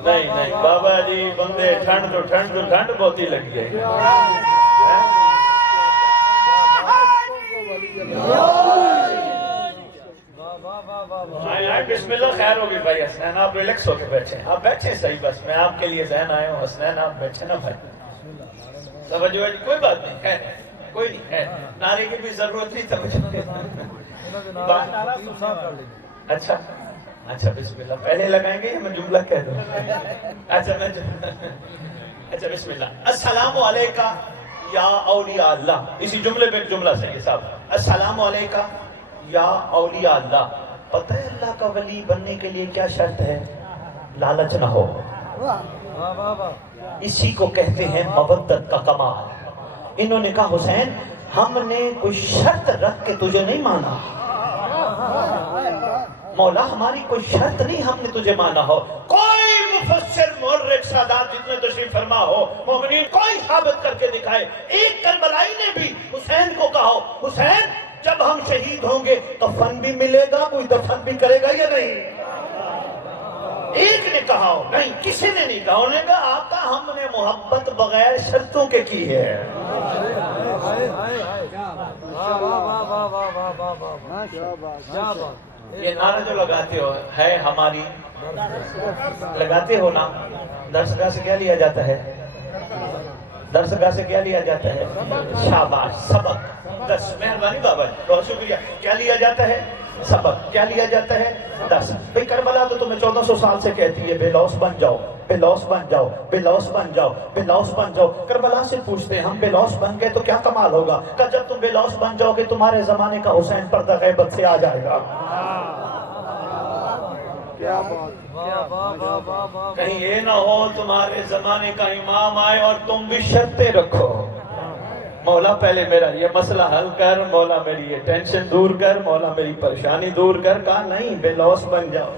نہیں نہیں بابا جی بندے ٹھنڈ بہت ہی لگ گئی. بسم اللہ. خیر ہوگی بھائی حسنین, آپ ریلیکس ہو کے بیٹھے, آپ بیٹھیں صحیح, بس میں آپ کے لیے ذہن آیا ہوں. حسنین آپ بیٹھے نا بھائی, توجہ ہے, کوئی بات نہیں ہے, کوئی نہیں ہے, نعرے کی بھی ضرورت نہیں. اچھا اچھا بسم اللہ پہلے لگائیں گے یا میں جملہ کہہ دوں؟ اچھا بسم اللہ. السلام علیکم یا اولیاء اللہ. اسی جملے پہ ایک جملہ صحیح صاحب. السلام علیکم یا اولیاء اللہ. پتہ ہے اللہ کا ولی بننے کے لیے کیا شرط ہے؟ لالچ نہ ہو. اسی کو کہتے ہیں مودت کا کمال. انہوں نے کہا حسین ہم نے کوئی شرط رکھ کے تجھے نہیں مانا, مولا ہماری کوئی شرط نہیں ہم نے تجھے مانا ہو. کوئی مفسر مورخ سادات جتنے تشریف فرما ہو مومنین کوئی ثابت کر کے دکھائے. ایک کربلائی نے بھی حسین کو کہا حسین جب ہم شہید ہوں گے کفن بھی ملے گا, کوئی دفن بھی کرے گا یا نہیں؟ ایک نے کہا ہو نہیں, کسی نے نہیں کہا. انہوں نے کہا آقا ہم نے محبت بغیر شرطوں کے کی ہے. یہ نعرہ جو لگاتے ہو ہے ہماری, لگاتے ہو نا, درسگاہ سے کیا لیا جاتا ہے؟ درسگاہ سے کیا لیا جاتا ہے؟ شاباش, سبق. دس. مہربانی بابا جی, بہت شکریہ. کیا لیا جاتا ہے؟ سبق. کیا لیا جاتا ہے؟ دس. بھئی کربلا تو تمہیں 1400 سال سے کہتی ہے بے لوث بن جاؤ, بے لوث بن جاؤ, بے لوث بن جاؤ, بے لوث بن جاؤ. کربلا سے پوچھتے ہیں ہم بے لوث بن گئے تو کیا کمال ہوگا؟ کہ جب تم بے لوث بن جاؤ گے تمہارے زمانے کا حسین پردہ غیبت سے آ جائے گا. کہیں یہ نہ ہو تمہارے زمانے کا امام آئے اور تم بھی شرطیں رکھو, مولا پہلے میرا یہ مسئلہ حل کر, مولا میری یہ ٹینشن دور کر, مولا میری پریشانی دور کر. کہا نہیں, بے لوث بن جاؤ.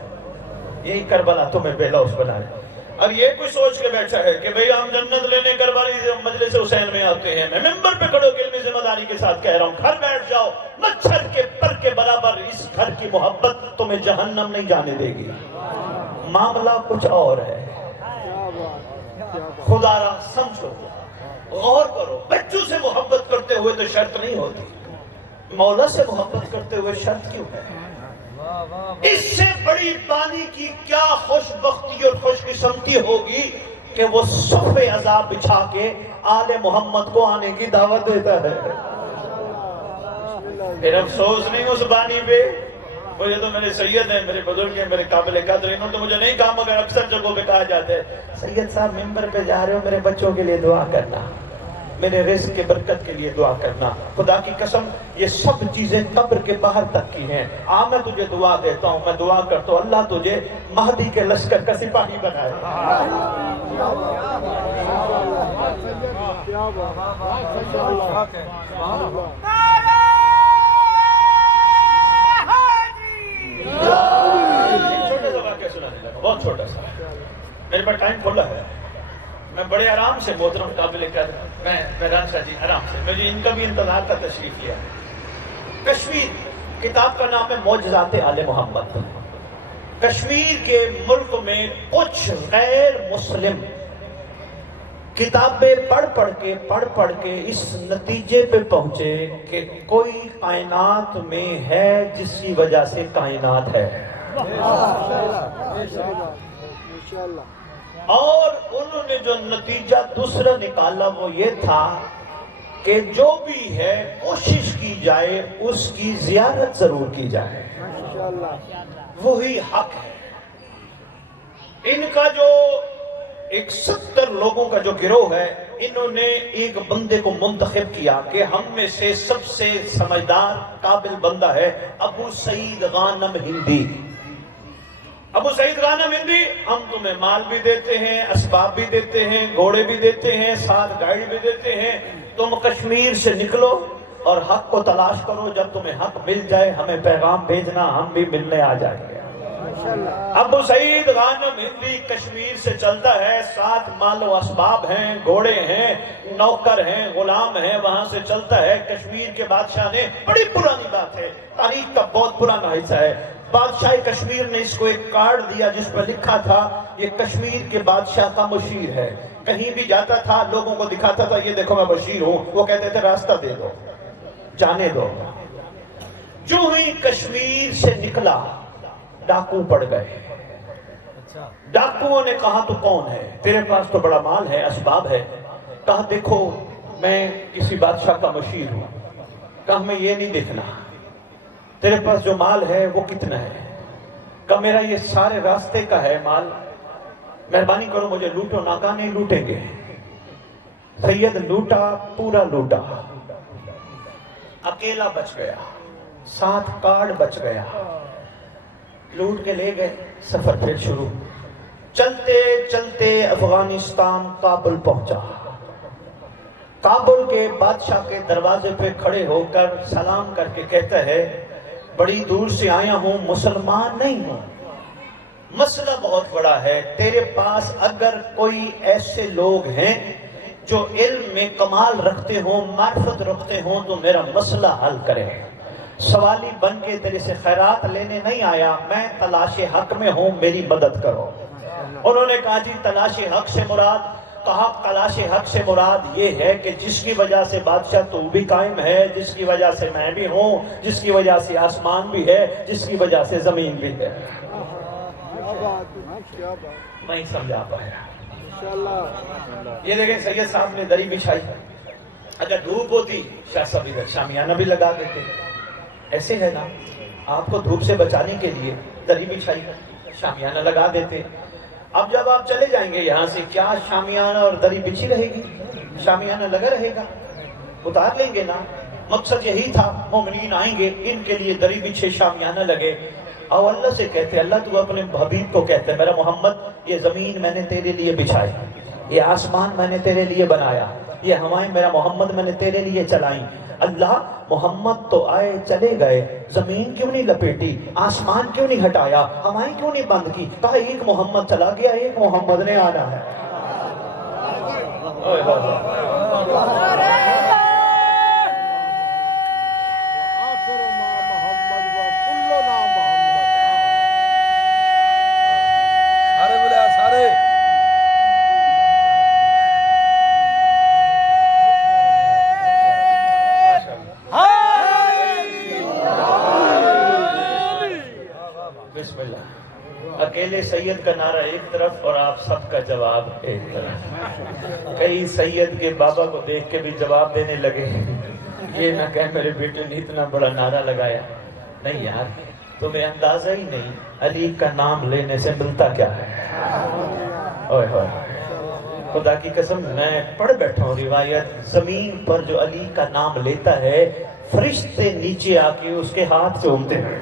یہی کربلا تمہیں بے لوث بنائے. اور یہ کوئی سوچ کے بیٹھا ہے کہ بھئی ہم جنت لینے کربلا مجلس حسین میں آتے ہیں. میں ممبر پہ کھڑو کے علمی ذمہ داری کے ساتھ کہہ رہا ہوں, گھر بیٹھ جاؤ, مچھر کے پر کے برابر. اس گھر کی محبت تمہیں جہنم نہیں جانے دے گی. معاملہ کچھ اور ہے. خدا را سمجھو, غور کرو. بچوں سے محبت کرتے ہوئے تو شرط نہیں ہوتی, مولا سے محبت کرتے ہوئے شرط کیوں ہے؟ اس سے بڑی بانی کی کیا خوش بختی اور خوش قسمتی ہوگی کہ وہ صف عذاب بچھا کے آل محمد کو آنے کی دعوت دیتا ہے. پھر افسوس نہیں اس بانی پہ. مجھے تو میرے سید ہیں, میرے بزرگ ہیں, میرے قابل قدر, انہوں نے تو مجھے نہیں کہا مگر اکثر جگہوں پہ کہا جاتا ہے سید صاحب ممبر پہ جا رہے ہو, میرے بچوں کے لیے دعا کرنا, میرے رزق کے برکت کے لیے دعا کرنا. خدا کی قسم یہ سب چیزیں قبر کے باہر تک کی ہیں. میں تجھے دعا دیتا ہوں, میں دعا کرتا ہوں اللہ تجھے مہدی کے لشکر کا سپاہی بنائے. چھوٹا سا واقعہ سنانے لگا, بہت چھوٹا سا. میرے پاس ٹائم کھولا ہے, میں بڑے آرام سے محترم قابل قدر میں رانشاہ جی آرام سے, مجھے ان کا بھی انتظار کا تشریف کیا. کشمیر کتاب کا نام ہے معجزات آل محمد. کشمیر کے ملک میں کچھ غیر مسلم کتابیں پڑھ کے اس نتیجے پہ پہنچے کہ کوئی کائنات میں ہے جس کی وجہ سے کائنات ہے. اور انہوں نے جو نتیجہ دوسرا نکالا وہ یہ تھا کہ جو بھی ہے کوشش کی جائے اس کی زیارت ضرور کی جائے, وہی حق ہے. ان کا جو ایک 70 لوگوں کا جو گروہ ہے, انہوں نے ایک بندے کو منتخب کیا کہ ہم میں سے سب سے سمجھدار قابل بندہ ہے ابو سعید غانم ہندی. ابو سعید غانم ہندی, ہم تمہیں مال بھی دیتے ہیں, اسباب بھی دیتے ہیں, گھوڑے بھی دیتے ہیں, ساتھ گائیڈ بھی دیتے ہیں. تم کشمیر سے نکلو اور حق کو تلاش کرو, جب تمہیں حق مل جائے ہمیں پیغام بھیجنا, ہم بھی ملنے آ جائیں گے. ابو سعید غانم ہندی کشمیر سے چلتا ہے, ساتھ مال و اسباب ہیں, گھوڑے ہیں, نوکر ہیں، غلام ہیں، وہاں سے چلتا ہے۔ کشمیر کے بادشاہ نے، بڑی پرانی بات ہے، تاریخ کا بہت پرانا حصہ ہے، بادشاہ کشمیر نے اس کو ایک کارڈ دیا جس پر لکھا تھا یہ کشمیر کے بادشاہ کا مشیر ہے۔ کہیں بھی جاتا تھا لوگوں کو دکھاتا تھا یہ دیکھو میں بشیر ہوں، وہ کہتے تھے راستہ دے دو، جانے دو۔ جو ہی کشمیر سے نکلا ڈاکو پڑ گئے۔ ڈاکوؤں نے کہا تو کون ہے؟ تیرے پاس تو بڑا مال ہے، اسباب ہے۔ کہا دیکھو میں کسی بادشاہ کا مشیر ہوں۔ کہا میں یہ نہیں دیکھنا، تیرے پاس جو مال ہے وہ کتنا ہے؟ کہا میرا یہ سارے راستے کا ہے مال، مہربانی کرو مجھے لوٹو۔ نہ کہا نہیں لوٹیں گے۔ سید لوٹا، پورا لوٹا، اکیلا بچ گیا، 7 کارڈ بچ گیا، لوٹ کے لے گئے۔ سفر پھر شروع، چلتے چلتے افغانستان کابل پہنچا۔ کابل کے بادشاہ کے دروازے پہ کھڑے ہو کر سلام کر کے کہتا ہے بڑی دور سے آیا ہوں، مسلمان نہیں ہوں، مسئلہ بہت بڑا ہے، تیرے پاس اگر کوئی ایسے لوگ ہیں جو علم میں کمال رکھتے ہوں، معرفت رکھتے ہوں تو میرا مسئلہ حل کرے۔ سوالی بن کے تیرے سے خیرات لینے نہیں آیا، میں تلاش حق میں ہوں، میری مدد کرو۔ انہوں نے کہا جی تلاش حق سے مراد؟ کہا تلاش حق سے مراد یہ ہے کہ جس کی وجہ سے بادشاہ تو بھی قائم ہے، جس کی وجہ سے میں بھی ہوں، جس کی وجہ سے آسمان بھی ہے، جس کی وجہ سے زمین بھی ہے۔ نہیں سمجھا پایا۔ یہ دیکھیں سید صاحب نے دری بچھائی، اگر دھوپ ہوتی شاہ صاحب ادھر شامیانہ بھی لگا دیتے، ایسے ہے نا، آپ کو دھوپ سے بچانے کے لیے دری بچھائی، شامیانہ لگا دیتے۔ اب جب آپ چلے جائیں گے یہاں سے، کیا شامیانہ اور دری بچھی رہے گی؟ شامیانہ لگا رہے گا، اتار لیں گے نا۔ مقصد یہی تھا، مومنین آئیں گے، ان کے لیے دری بچھے، شامیانہ لگے۔ اور اللہ سے کہتے اللہ تو اپنے حبیب کو کہتے میرا محمد یہ زمین میں نے تیرے لیے بچھائی، یہ آسمان میں نے تیرے لیے بنایا، یہ ہوائیں میرا محمد میں نے تیرے لیے چلائیں۔ اللہ محمد تو آئے چلے گئے، زمین کیوں نہیں لپیٹی، آسمان کیوں نہیں ہٹایا، ہوائیں کیوں نہیں بند کی؟ کہا ایک محمد چلا گیا، ایک محمد نے آنا ہے۔ اکیلے سید کا نعرہ ایک طرف اور آپ سب کا جواب ایک طرف۔ کئی سید کے بابا کو دیکھ کے بھی جواب دینے لگے، یہ نہ کہ میرے بیٹے نے اتنا بڑا نعرہ لگایا۔ نہیں یار، تمہیں اندازہ ہی نہیں علی کا نام لینے سے ملتا کیا ہے۔ اوہ اوہ، خدا کی قسم میں پڑھ بیٹھا ہوں روایت، زمین پر جو علی کا نام لیتا ہے فرشتے نیچے آ کے اس کے ہاتھ چومتے ہیں۔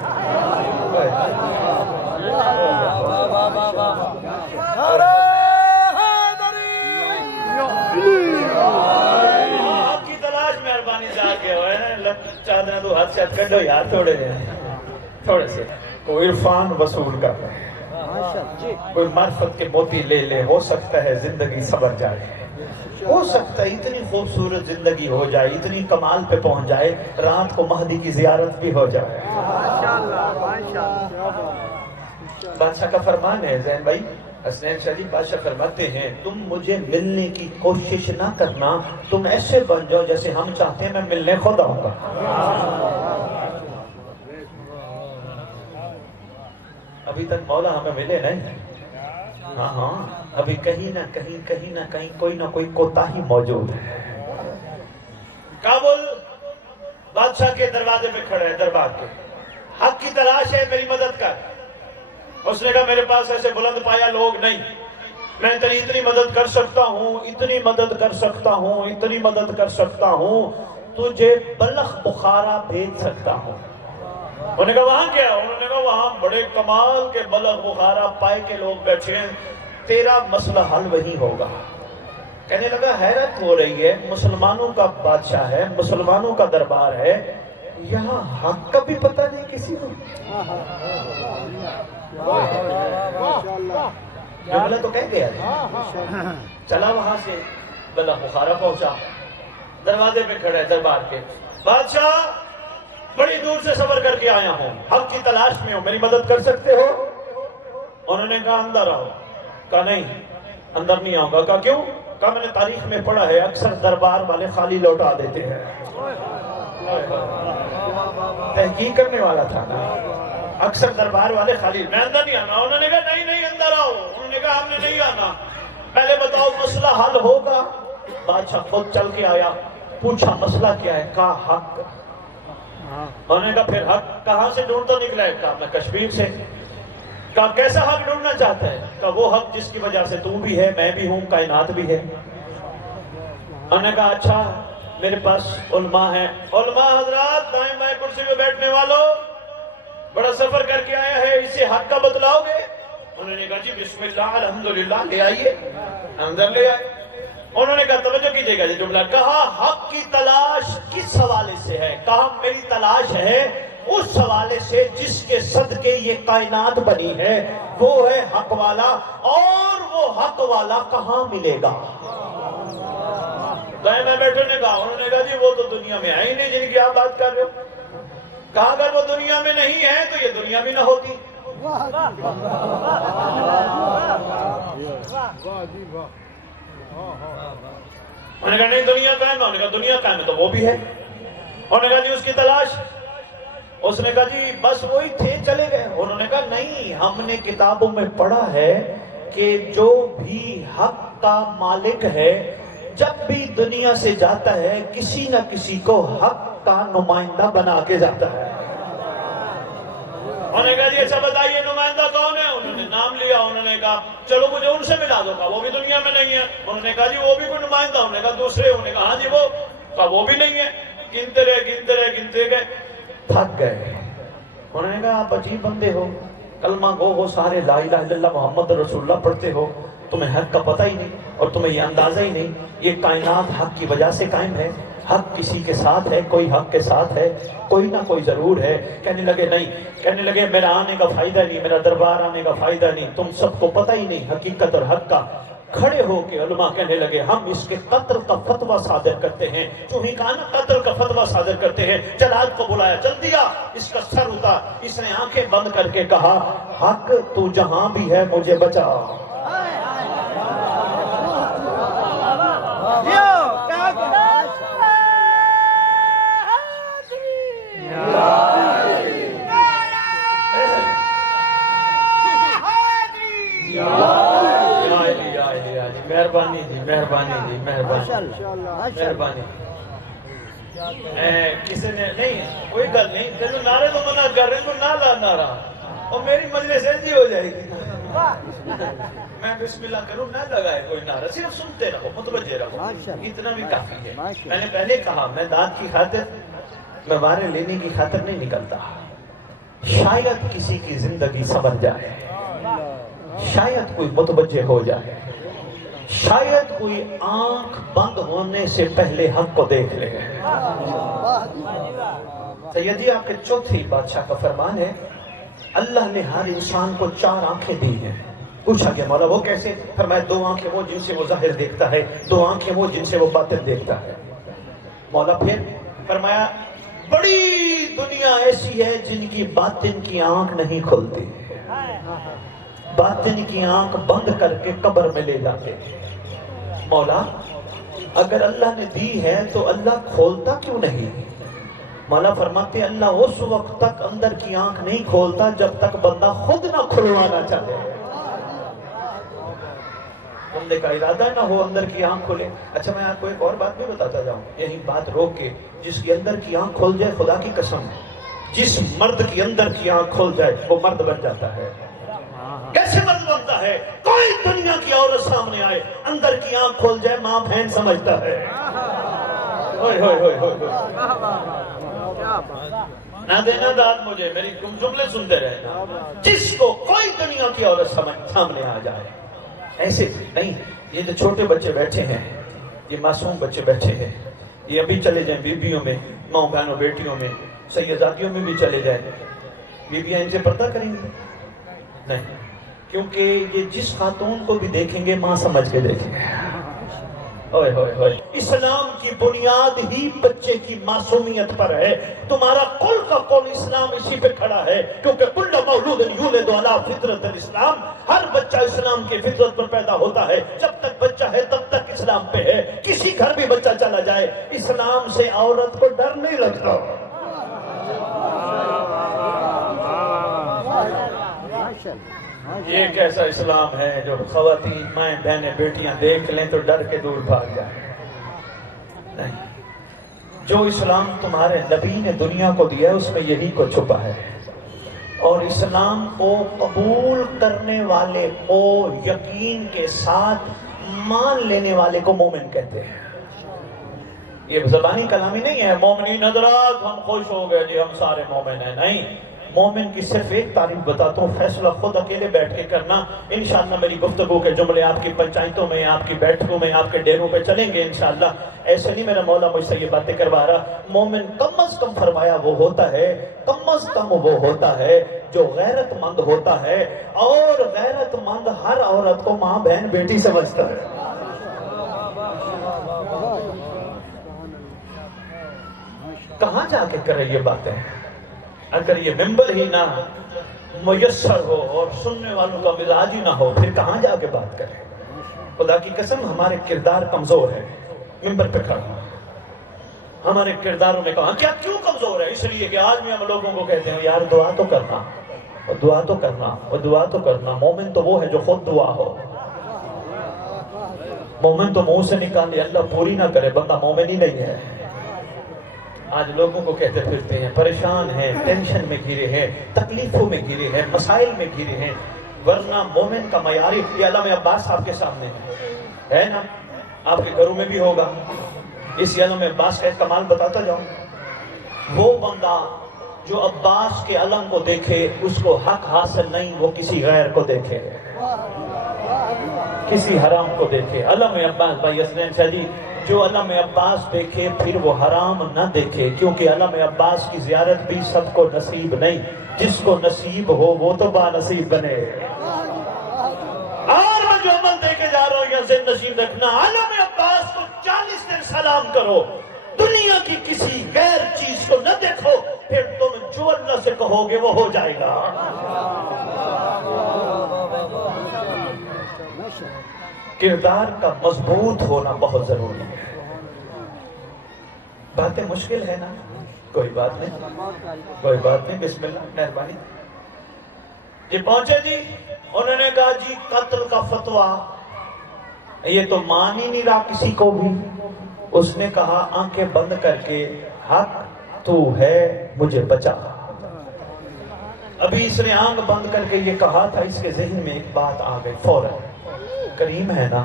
آپ کی تلاش مہربانی سے آگے ہوئے، چادریں تو ہاتھ سے کڈو یار، تھوڑے سے کوئی عرفان وصول کر رہے ہیں، کوئی معرفت کے موتی لے لے، ہو سکتا ہے زندگی سبر جائے، ہو سکتا ہے اتنی خوبصورت زندگی ہو جائے، اتنی کمال پہ پہنچ جائے، رات کو مہدی کی زیارت بھی ہو جائے۔ بادشاہ کا فرمان ہے زین بھائی، حسنین شاہ جی بادشاہ فرماتے ہیں تم مجھے ملنے کی کوشش نہ کرنا، تم ایسے بن جاؤ جیسے ہم چاہتے ہیں، میں ملنے خود آؤں گا۔ ابھی تک مولا ہمیں ملے نہیں، ہاں ابھی کہیں نہ کہیں کوئی کوتاہی موجود ہے۔ کابل بادشاہ کے دروازے پہ کھڑے ہیں، دربار کے، حق کی تلاش ہے، میری مدد کر۔ اس نے کہا میرے پاس ایسے بلند پایا لوگ نہیں، میں تیری اتنی مدد کر سکتا ہوں، اتنی مدد کر سکتا ہوں، اتنی مدد کر سکتا ہوں، تجھے بلخ بخارا بھیج سکتا ہوں۔ انہوں نے کہا وہاں کیا؟ انہوں نے کہا وہاں بڑے کمال کے بلخ بخارا پائے کے لوگ بیٹھے ہیں، تیرا مسئلہ حل وہی ہوگا۔ کہنے لگا حیرت ہو رہی ہے، مسلمانوں کا بادشاہ ہے، مسلمانوں کا دربار ہے، یہاں حق کا بھی پتہ نہیں کسی کو۔ جملہ تو کہہ گیا، چلا وہاں سے بلا بخارا پہنچا، دروازے پہ کھڑا ہے دربار کے، بادشاہ بڑی دور سے سفر کر کے آیا ہوں، حق کی تلاش میں ہوں، میری مدد کر سکتے ہو؟ انہوں نے کہا اندر آؤ۔ کہا نہیں اندر نہیں آؤں گا۔ کہا کیوں؟ کہا میں نے تاریخ میں پڑھا ہے اکثر دربار والے خالی لوٹا دیتے ہیں۔ تحقیق کرنے والا تھا نا، اکثر دربار والے خالی، میں اندر نہیں آنا۔ انہوں نے کہا نہیں نہیں اندر آؤ۔ انہوں نے کہا ہم نے نہیں آنا، پہلے بتاؤ مسئلہ حل ہوگا؟ بادشاہ خود چل کے آیا، پوچھا مسئلہ کیا ہے؟ کہا حق۔ انہوں نے کہا پھر حق کہاں سے ڈھونڈتا نکلا ہے؟ کہا میں کشمیر سے۔ کہا کیسا حق ڈھونڈنا چاہتا ہے؟ کہا وہ حق جس کی وجہ سے تو بھی ہے، میں بھی ہوں، کائنات بھی ہے۔ انہوں نے کہا اچھا میرے پاس علماء ہیں۔ علماء حضرات دائیں بائیں کرسی پہ بیٹھنے والوں، بڑا سفر کر کے آیا ہے، اسے حق کا بتلاؤ گے؟ انہوں نے کہا جی بسم اللہ الحمدللہ، لے آئیے۔ اندر لے آئے۔ انہوں نے کہا توجہ کیجئے گا یہ جملہ، کہا حق کی تلاش کس حوالے سے ہے؟ کہا میری تلاش ہے اس حوالے سے جس کے صدقے یہ کائنات بنی ہے، وہ ہے حق والا، اور وہ حق والا کہاں ملے گا؟ دائیں میں بیٹھے نے کہا، انہوں نے کہا جی وہ تو دنیا میں ہے ہی نہیں جن کی آپ بات کر رہے ہو۔ کہا اگر وہ دنیا میں نہیں ہے تو یہ دنیا بھی نہ ہوتی۔ انہوں نے کہا نہیں دنیا قائم ہے۔ انہوں نے کہا دنیا قائم ہے تو وہ بھی ہے۔ انہوں نے کہا جی اس کی تلاش؟ اس نے کہا جی بس وہی تھے چلے گئے۔ انہوں نے کہا نہیں، ہم نے کتابوں میں پڑھا ہے کہ جو بھی حق کا مالک ہے جب بھی دنیا سے جاتا ہے کسی نہ کسی کو حق کا نمائندہ بنا کے جاتا ہے۔ انہوں نے کہا جی اچھا بتائیے نمائندہ کون ہے؟ انہوں نے نام لیا۔ انہوں نے کہا چلو مجھے ان سے ملا دو۔ کہا وہ بھی دنیا میں نہیں ہے۔ انہوں نے کہا جی وہ بھی کوئی نمائندہ؟ انہوں نے کہا دوسرے۔ انہوں نے کہا ہاں جی وہ۔ کہا وہ بھی نہیں ہے۔ گنتے رہے گنتے گئے، تھک گئے۔ انہوں نے کہا آپ عجیب بندے ہو، کلمہ گو ہو، سارے لا الہ الا اللہ محمد رسول اللہ پڑھتے ہو، تمہیں حق کا پتہ ہی نہیں اور تمہیں یہ اندازہ ہی نہیں یہ کائنات حق کی وجہ سے قائم ہے، حق کسی کے ساتھ ہے، کوئی حق کے ساتھ ہے، کوئی نہ کوئی ضرور ہے۔ کہنے لگے نہیں، کہنے لگے میرا آنے کا فائدہ نہیں، میرا دربار آنے کا فائدہ نہیں، تم سب کو پتہ ہی نہیں حقیقت اور حق کا۔ کھڑے ہو کے علماء کہنے لگے ہم اس کے قتل کا فتویٰ صادر کرتے ہیں۔ جو ہی کہا نا قتل کا فتویٰ صادر کرتے ہیں، جلاد کو بلایا، چل دیا، اس کا سر اتار۔ اس نے آنکھیں بند کر کے کہا حق تو جہاں بھی ہے مجھے بچا۔ مہربانی جی، مہربانی جی، مہربانی۔ کسی نے نہیں، کوئی گل نہیں، تینوں نعرے تو منع کر رہے تو نہ لا نعرہ، اور میری مجلس ایسی ہو جائے گی۔ میں بسم اللہ کروں نہ لگائے کوئی نعرہ، صرف سنتے رہو، متوجہ رہو، اتنا بھی کافی ہے۔ میں نے پہلے کہا میں داد کی خاطر، میں وارے لینے کی خاطر نہیں نکلتا۔ شاید کسی کی زندگی سنور جائے، شاید کوئی متوجہ ہو جائے، شاید کوئی آنکھ بند ہونے سے پہلے حق کو دیکھ لے۔ سیدی آپ کے چوتھی بادشاہ کا فرمان ہے اللہ نے ہر انسان کو 4 آنکھیں دی ہیں۔ پوچھا گیا مولا وہ کیسے؟ فرمایا 2 آنکھیں وہ جن سے وہ ظاہر دیکھتا ہے، 2 آنکھیں وہ جن سے وہ باطن دیکھتا ہے۔ مولا پھر فرمایا بڑی دنیا ایسی ہے جن کی باطن کی آنکھ نہیں کھلتی، باطن کی آنکھ بند کر کے قبر میں لے جاتے۔ مولا اگر اللہ نے دی ہے تو اللہ کھولتا کیوں نہیں؟ مولا فرماتے اللہ اس وقت تک اندر کی آنکھ نہیں کھولتا جب تک بندہ خود نہ کھلوانا چاہے، بندے کا ارادہ نہ ہو اندر کی آنکھ کھلے۔ اچھا میں آپ کو ایک اور بات بھی بتاتا جاؤں، یہی بات روک کے، جس کے اندر کی آنکھ کھل جائے خدا کی قسم جس مرد کی اندر کی آنکھ کھل جائے وہ مرد بن جاتا ہے۔ کیسے مرد بنتا ہے؟ کوئی دنیا کی عورت سامنے آئے اندر کی آنکھ کھل جائے ماں بہن سمجھتا ہے۔ نہ دینا داد مجھے، میری جملے سنتے رہنا۔ جس کو کوئی دنیا کی عورت سامنے آ جائے، ایسے نہیں، یہ جو چھوٹے بچے بیٹھے ہیں، یہ معصوم بچے بیٹھے ہیں، یہ ابھی چلے جائیں بیویوں میں، ماں بہنوں بیٹیوں میں، سیداتیوں میں بھی چلے جائیں، بیویاں ان سے پردہ کریں گے؟ نہیں، کیونکہ یہ جس خاتون کو بھی دیکھیں گے ماں سمجھ کے دیکھیں گے، اوئے ہوئے ہوئے، اسلام کی بنیاد ہی بچے کی معصومیت پر ہے۔ تمہارا قول کا قول اسلام اسی پہ کھڑا ہے، کیونکہ کل مولود یولد علی فطرت الاسلام، ہر بچہ اسلام کی فطرت پر پیدا ہوتا ہے۔ جب تک بچہ ہے تب تک اسلام پہ ہے۔ کسی گھر بھی بچہ چلا جائے، اسلام سے عورت کو ڈر نہیں لگتا۔ یہ کیسا اسلام ہے جو خواتین مائیں بہنیں بیٹیاں دیکھ لیں تو ڈر کے دور بھاگ جائیں؟ نہیں، جو اسلام تمہارے نبی نے دنیا کو دیا ہے اس میں یہی کو چھپا ہے، اور اسلام کو قبول کرنے والے کو یقین کے ساتھ مان لینے والے کو مومن کہتے ہیں۔ یہ زبانی کلامی نہیں ہے مومنین حضرات ہم خوش ہو گئے جی ہم سارے مومن ہیں، نہیں۔ مومن کی صرف ایک تعریف بتاتا ہوں، فیصلہ خود اکیلے بیٹھ کے کرنا۔ انشاءاللہ میری گفتگو کے جملے آپ کی پنچایتوں میں، آپ کی بیٹھکوں میں، آپ کے ڈیروں پہ چلیں گے انشاءاللہ۔ ایسے نہیں میرا مولا مجھ سے یہ باتیں کروا رہا۔ مومن کم از کم فرمایا وہ ہوتا ہے، کم از کم وہ ہوتا ہے جو غیرت مند ہوتا ہے، اور غیرت مند ہر عورت کو ماں بہن بیٹی سمجھتا ہے۔ کہاں جا کے کرے یہ باتیں؟ اگر یہ ممبر ہی نہ میسر ہو اور سننے والوں کا مزاج ہی نہ ہو پھر کہاں جا کے بات کرے؟ خدا کی قسم ہمارے کردار کمزور ہے۔ ممبر پہ کھڑا ہمارے کرداروں میں کہاں کیا کیوں کمزور ہے؟ اس لیے کہ آج بھی ہم لوگوں کو کہتے ہیں یار دعا تو کرنا، اور دعا تو کرنا، اور دعا تو کرنا۔ مومن تو وہ ہے جو خود دعا ہو۔ مومن تو منہ سے نکالے اللہ پوری نہ کرے بندہ مومن ہی نہیں ہے۔ آج لوگوں کو کہتے پھرتے ہیں، پریشان ہیں، ٹینشن میں گھرے ہیں، تکلیفوں میں گھرے ہیں، مسائل میں گھرے ہیں، ورنہ مومن کا معیار یہ علامہ عباس آپ کے سامنے ہے نا، آپ کے گھروں میں بھی ہوگا۔ اس علامہ عباس کا ایک کمال بتاتا جاؤں، وہ بندہ جو عباس کے علم کو دیکھے اس کو حق حاصل نہیں، وہ کسی غیر کو دیکھے، کسی حرام کو دیکھے۔ علامہ عباس بھائی حسنین شاہ جی، جو علامہ عباس دیکھے پھر وہ حرام نہ دیکھے، کیونکہ علامہ عباس کی زیارت بھی سب کو نصیب نہیں، جس کو نصیب ہو وہ تو با نصیب بنے۔ اور میں جو عمل دے کے جا رہا ہوں یا ذہن نشین رکھنا، علامہ عباس کو 40 دن سلام کرو، دنیا کی کسی غیر چیز کو نہ دیکھو، پھر تم جو اللہ سے کہو گے وہ ہو جائے گا۔ کردار کا مضبوط ہونا بہت ضروری ہے۔ باتیں مشکل ہے نا، کوئی بات نہیں، کوئی بات نہیں، بسم اللہ، مہربانی۔ جی پہنچے جی، انہوں نے کہا جی قتل کا فتویٰ یہ تو مان ہی نہیں رہا کسی کو بھی۔ اس نے کہا آنکھیں بند کر کے حق تو ہے مجھے بچا۔ ابھی اس نے آنکھ بند کر کے یہ کہا تھا، اس کے ذہن میں ایک بات آ گئی فوراً، کریم ہے نا،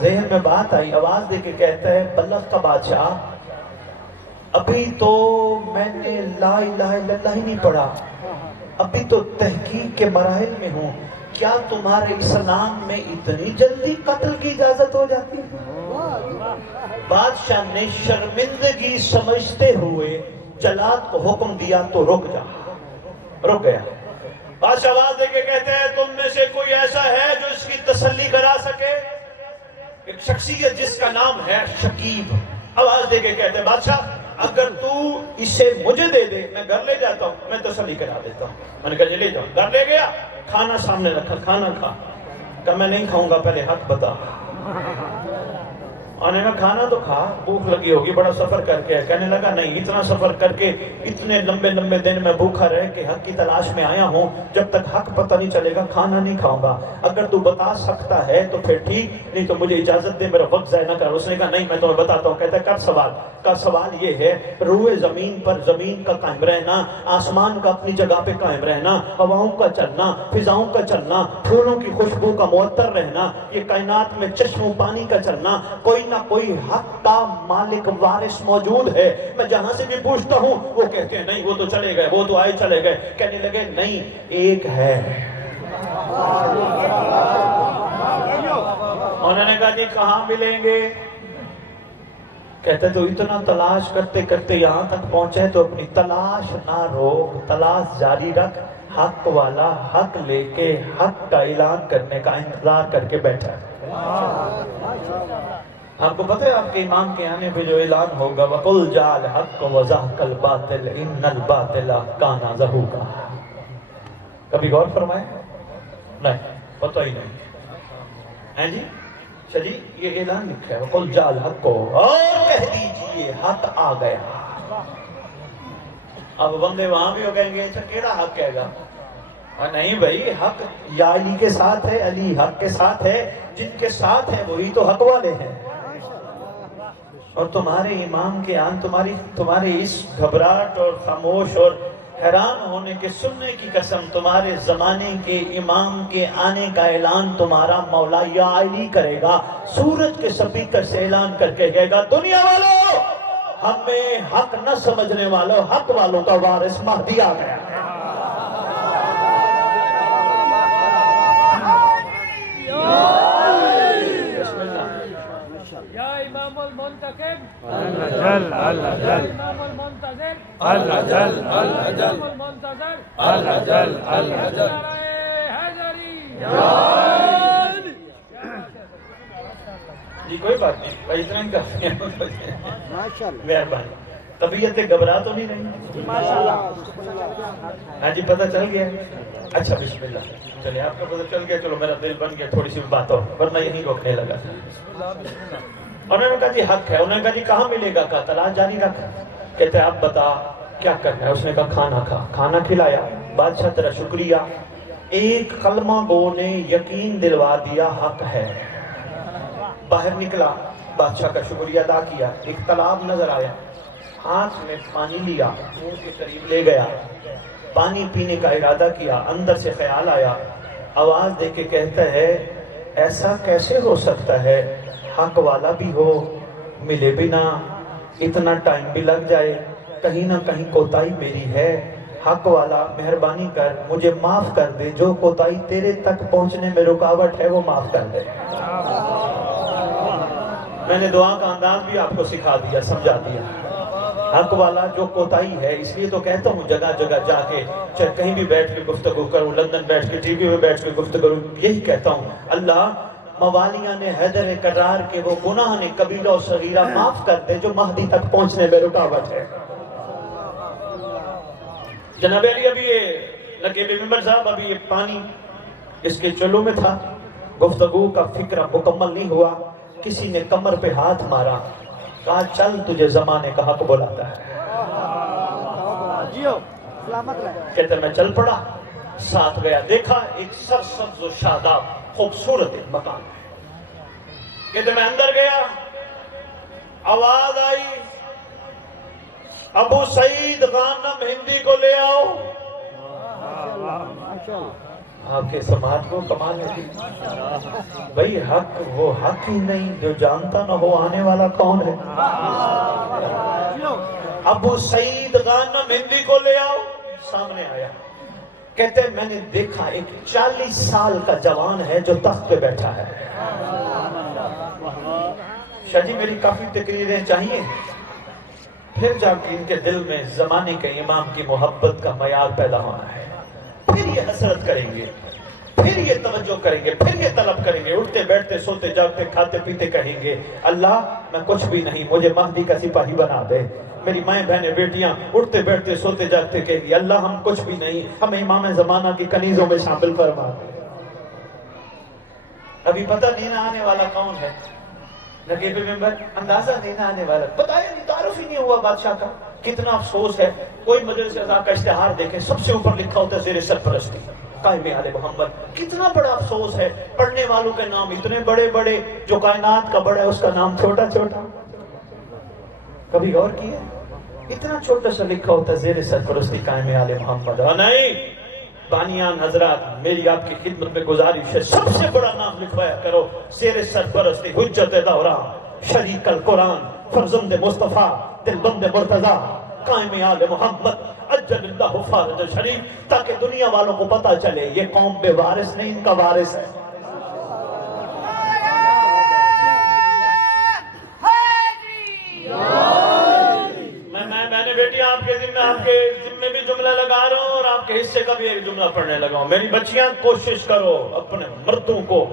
ذہن میں بات آئی، آواز دے کے کہتا ہے بلغ کا بادشاہ ابھی تو میں نے لا الہ الا اللہ ہی نہیں پڑھا، ابھی تو تحقیق کے مراحل میں ہوں، کیا تمہارے اسلام میں اتنی جلدی قتل کی اجازت ہو جاتی ہے؟ بادشاہ نے شرمندگی سمجھتے ہوئے جلاد کو حکم دیا تو رک گیا۔ بادشاہ آواز دے کے کہتے ہیں تم میں سے کوئی ایسا ہے جو اس کی تسلی کرا سکے؟ ایک شخصیت جس کا نام ہے شکیب آواز دے کے کہتے ہیں بادشاہ اگر تو اسے مجھے دے دے میں گھر لے جاتا ہوں، میں تسلی کرا دیتا ہوں۔ میں نے کہا جی لے جاؤ، گھر لے گیا، کھانا سامنے رکھا، کھانا کھا، کہا میں نہیں کھاؤں گا پہلے حق بتا۔ آنے کا کھانا تو کھا، بھوک لگی ہوگی، بڑا سفر کر کے، کہنے لگا نہیں اتنا سفر کر کے اتنے لمبے لمبے دن میں بھوکا رہ کے حق کی تلاش میں آیا ہوں، جب تک حق پتہ نہیں چلے گا کھانا نہیں کھاؤں گا، اگر تو بتا سکتا ہے تو پھر ٹھیک، نہیں تو مجھے اجازت دے، میرا وقت ضائع نہ کر۔ اس نے کہا نہیں میں تمہیں بتاتا ہوں۔ کہتا ہے کر سوال؟ کا سوال یہ ہے روئے زمین پر زمین کا قائم رہنا، آسمان کا اپنی جگہ پہ قائم رہنا، ہواؤں کا چلنا، فضاؤں کا چلنا، پھولوں کی خوشبو کا معطر رہنا، یہ کائنات میں چشموں پانی کا چلنا، کوئی نہ کوئی حق کا مالک وارث موجود ہے۔ میں جہاں سے بھی پوچھتا ہوں وہ کہتے ہیں نہیں وہ تو چلے گئے، وہ تو آئے چلے گئے۔ کہنے لگے نہیں ایک ہے۔ انہوں نے کہا کہ کہاں ملیں گے؟ کہتے تو اتنا تلاش کرتے کرتے یہاں تک پہنچے تو اپنی تلاش نہ روک، تلاش جاری رکھ، حق والا حق لے کے حق کا اعلان کرنے کا انتظار کر کے بیٹھا ہے۔ آپ کو پتہ ہے آپ کے امام کے آنے پہ جو اعلان ہوگا وَقُلْ جَعَ الْحَقُّ وَزَهَقَ الْبَاطِلُ إِنَّ الْبَاطِلَ كَانَ زَهُوقًا. کبھی غور فرمائے؟ نہیں، پتہ ہی نہیں ہیں جی. چلیے یہ اعلان لکھا ہے وَقُلْ جَعَ الْحَقُّ، اور کہہ دیجئے حق آ گیا. اب بندے وہاں بھی ہو کہیں گے اچھا کیڑا حق کہے گا؟ نہیں بھائی، حق یا علی کے ساتھ ہے، علی حق کے ساتھ ہے، جن کے ساتھ ہے وہی تو حق والے ہیں. اور تمہارے امام کے آن تمہارے اس گھبراہٹ اور خاموش اور حیران ہونے کے سننے کی قسم، تمہارے زمانے کے امام کے آنے کا اعلان تمہارا مولا یا علی کرے گا. سورج کے سپیکر سے اعلان کر کے کہے گا دنیا والوں، ہمیں حق نہ سمجھنے والوں، حق والوں کا وارث مہدی آ گیا. امام المنتقم الجل الجل امام المنتظر الجل الجل امام المنتظر الجل الجل جی کوئی بات نہیں بھائی، اتنا ہی کافی ہے. مہربانی. طبیعت گھبرا تو نہیں رہی؟ ہاں جی پتہ چل گیا. اچھا بسم اللہ. چلیے آپ کا پتہ چل گیا، چلو میرا دل بن گیا تھوڑی سی بات ہو، ورنہ یہیں روکنے لگا. انہوں نے کہا جی حق ہے. انہوں نے کہا جی کہاں ملے گا؟ کہا تلاش جاری رکھ. کہتے آپ بتا کیا کرنا ہے؟ اس نے کہا کھانا کھا. کھانا کھلایا. بادشاہ تیرا شکریہ، ایک کلمہ گو نے یقین دلوا دیا حق ہے. باہر نکلا، بادشاہ کا شکریہ ادا کیا. ایک تالاب نظر آیا، ہاتھ میں پانی لیا، منہ کے قریب لے گیا، پانی پینے کا ارادہ کیا. اندر سے خیال آیا، آواز دے کے کہتا ہے ایسا کیسے ہو سکتا ہے؟ حق والا بھی ہو، ملے بھی نہ، اتنا ٹائم بھی لگ جائے، کہیں نہ کہیں کوتاہی میری ہے. حق والا مہربانی کر مجھے معاف کر دے، جو کوتاہی تیرے تک پہنچنے میں رکاوٹ ہے وہ معاف کر دے. میں نے دعا کا انداز بھی آپ کو سکھا دیا، سمجھا دیا. حق والا جو کوتاہی ہے، اس لیے تو کہتا ہوں جگہ جگہ جا کے چاہے کہیں بھی بیٹھ کے گفتگو کروں، لندن بیٹھ کے ٹی وی میں بیٹھ کے گفتگو کروں، یہی کہتا ہوں اللہ موالیاں نے حیدر کرار کے وہ گناہ نے کبیرہ و صغیرہ معاف کر دے جو مہدی تک پہنچنے میں رکاوٹ ہے. جناب علی ابھی یہ نقیب ممبر صاحب، ابھی یہ پانی اس کے چلو میں تھا، گفتگو کا فکرہ مکمل نہیں ہوا. کسی نے کمر پہ ہاتھ مارا، کہا چل تجھے زمانے کا حق بلاتا ہے. کہتے میں چل پڑا، ساتھ گیا، دیکھا ایک سرسبز و شاداب خوبصورت ایک مکان ہے. کہتے میں اندر گیا، آواز آئی ابو سعید غانم ہندی کو لے آؤ. آپ کے سماعت کو کمال ہے بھئی. حق وہ حق ہی نہیں جو جانتا نہ ہو آنے والا کون ہے. ابو سعید غانم ہندی کو لے آؤ. سامنے آیا، کہتے ہیں میں نے دیکھا ایک 40 سال کا جوان ہے جو تخت پہ بیٹھا ہے. شاہ جی میری کافی تقریریں چاہیے، پھر جا کے ان کے دل میں زمانے کے امام کی محبت کا معیار پیدا ہونا ہے. پھر یہ حسرت کریں گے، پھر یہ توجہ کریں گے، پھر یہ طلب کریں گے. اٹھتے بیٹھتے سوتے جاگتے کھاتے پیتے کہیں گے اللہ میں کچھ بھی نہیں، مجھے مہدی کا سپاہی بنا دے. میری مائیں بہنیں بیٹیاں اٹھتے بیٹھتے سوتے جاگتے کہیں گی اللہ ہم کچھ بھی نہیں، ہمیں امام زمانہ کی کنیزوں میں شامل فرما دے. ابھی پتہ نہیں نہ آنے والا کون ہے. نقیب ممبر اندازہ نہیں نہ آنے والا، بتایا نہیں، تعارف ہی نہیں ہوا بادشاہ کا. کتنا افسوس ہے. کوئی مجلس اعضاء کا اشتہار دیکھیں، سب سے اوپر لکھا ہوتا ہے زیر سرپرستی قائم آل محمد. کتنا بڑا افسوس ہے، پڑھنے والوں کے نام اتنے بڑے بڑے، جو کائنات کا بڑا ہے اس کا نام چھوٹا چھوٹا. کبھی غور کیا؟ اتنا چھوٹا سا لکھا ہوتا ہے زیر سرپرستی قائم آل محمد. اور نہیں بانیان حضرات، میری آپ کی خدمت میں گزارش ہے، سب سے بڑا نام لکھوایا کرو زیر سرپرستی حجت دوران، شریک القرآن، فرزند مصطفیٰ، دلبند مرتضیٰ، قائم آل محمد عجل اللہ فارج شریف، تاکہ دنیا والوں کو پتا چلے یہ قوم بے وارث نہیں، ان کا وارث ہے. میں نے بیٹی آپ کے ذمہ بھی جملہ لگا رہا ہوں اور آپ کے حصے کا بھی ایک جملہ پڑھنے لگا ہوں. میری بچیاں کوشش کرو اپنے مردوں کو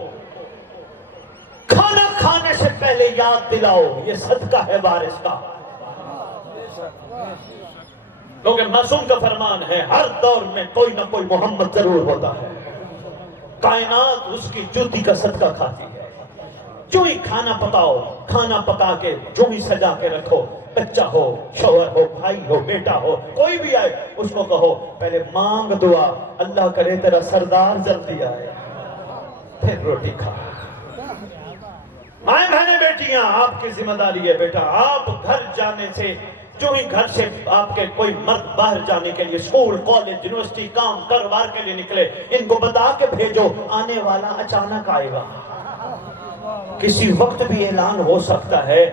کھانا کھانے سے پہلے یاد دلاؤ یہ صدقہ ہے وارث کا. کیونکہ معصوم کا فرمان ہے ہر دور میں کوئی نہ کوئی محمد ضرور ہوتا ہے. کائنات اس کی جوتی کا صدقہ کھاتی ہے. جو ہی کھانا پکاؤ, کھانا پکا کے جو ہی سجا کے رکھو, بچہ ہو, شوہر ہو, بھائی ہو, بیٹا ہو, کوئی بھی آئے اس کو کہو پہلے مانگ دعا, اللہ کرے تیرا سردار جلدی آئے پھر روٹی کھا. مائیں بہنیں بیٹیاں, آپ کی ذمہ داری ہے بیٹا, آپ گھر جانے سے جو ہی گھر سے آپ کے کوئی مرد باہر جانے کے لیے اسکول, کالج, یونیورسٹی, کام کاروبار کے لیے نکلے, ان کو بتا کے بھیجو آنے والا اچانک آئے گا. کسی وقت بھی اعلان ہو سکتا ہے.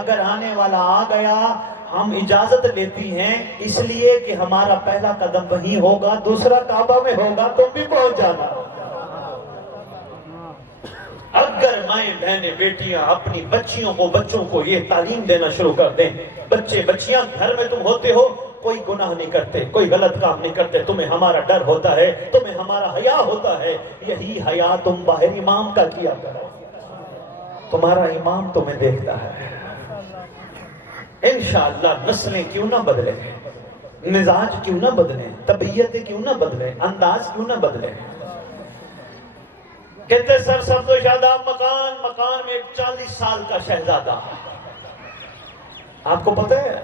اگر آنے والا آ گیا ہم اجازت لیتی ہیں اس لیے کہ ہمارا پہلا قدم وہیں ہوگا, دوسرا کعبہ میں ہوگا, تم بھی پہنچ جانا. اگر مائیں بہنیں بیٹیاں اپنی بچوں کو یہ تعلیم دینا شروع کر دیں, بچے بچیاں گھر میں تم ہوتے ہو, کوئی گناہ نہیں کرتے, کوئی غلط کام نہیں کرتے, تمہیں ہمارا ڈر ہوتا ہے, تمہیں ہمارا حیا ہوتا ہے, یہی حیا تم باہر امام کا کیا کرو, تمہارا امام تمہیں دیکھتا ہے. انشاءاللہ نسلیں کیوں نہ بدلیں, مزاج کیوں نہ بدلیں, طبیعتیں کیوں نہ بدلیں, انداز کیوں نہ بدلیں. کہتے سر سبز و شاداب مکان میں ایک 40 سال کا شہزادہ. آپ کو پتہ ہے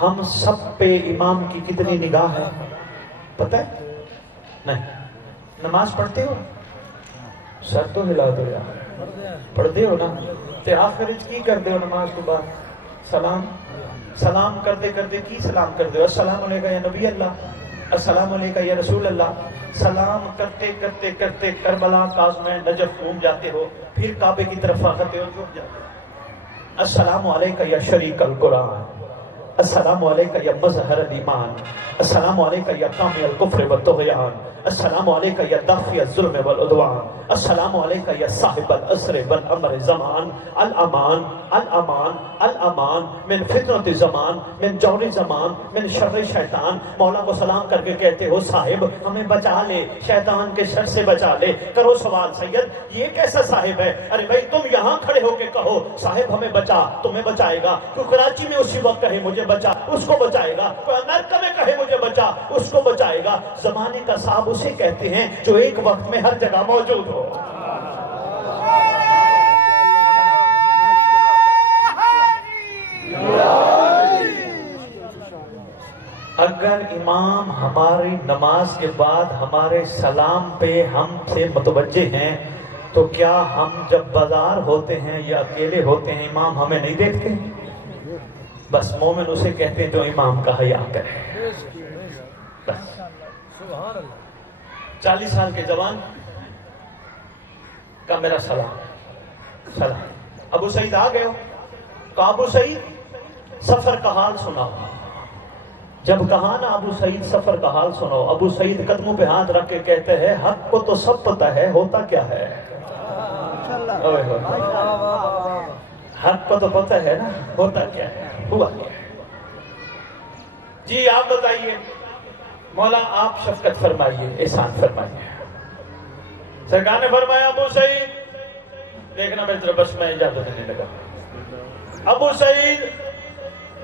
ہم سب پہ امام کی کتنی نگاہ ہے پتہ ہے؟ نہیں. نماز پڑھتے ہو, سر تو ہلا دو یار, پڑھتے ہو نا, تے آخر کی کرتے ہو نماز کے بعد سلام کرتے کرتے کی سلام کرتے ہو, السلام علیکم یا نبی اللہ, السلام علیکم یا رسول اللہ. سلام کرتے کرتے کرتے کربلا, کاظمین, نجف گھوم جاتے ہو, پھر کعبے کی طرف آتے ہو, جھک جاتے ہو. السلام علیکم یا شریک القرآن, السلام علیکم یا مظہر الایمان, السلام علیکم یا کامل الکفر والطغیان, السلام علیکم یا دافع الظلم والعدوان, السلام علیکم یا صاحب العصر والامر زمان, الامان الامان الامان من فتنۃ زمان, من جور زمان, من شر شیطان. مولا کو سلام کر کے کہتے ہو صاحب ہمیں بچا لے, شیطان کے شر سے بچا لے. کرو سوال سید یہ کیسا صاحب ہے؟ ارے بھائی تم یہاں کھڑے ہو کے کہو صاحب ہمیں بچا, تمہیں بچائے گا. تو کراچی میں اسی وقت کہے مجھے بچا, اس کو بچائے گا. کوئی امریکہ میں کہے مجھے بچا, اس کو بچائے گا. زمانے کا صاحب اسے کہتے ہیں جو ایک وقت میں ہر جگہ موجود ہو. اگر امام ہماری نماز کے بعد ہمارے سلام پہ ہم سے متوجہ ہیں تو کیا ہم جب بازار ہوتے ہیں یا اکیلے ہوتے ہیں امام ہمیں نہیں دیکھتے؟ بس مومن اسے کہتے ہیں جو امام کا حیا کرے. بس 40 سال کے جوان کا میرا سلام. ابو سعید آ گئے ہو تو ابو سعید سفر کا حال سناؤ. جب کہا نا ابو سعید سفر کا حال سنو, ابو سعید قدموں پہ ہاتھ رکھ کے کہتے ہیں حق کو تو سب پتہ ہے, ہوتا کیا ہے؟ حق کو تو پتہ ہے نا, ہوتا کیا ہے, ہوا کیا ہے؟ جی آپ بتائیے. مولا آپ شفقت فرمائیے, احسان فرمائیے. سرکار نے فرمایا ابو سعید دیکھنا میری طرف, بس میں اجازت دینے لگا. ابو سعید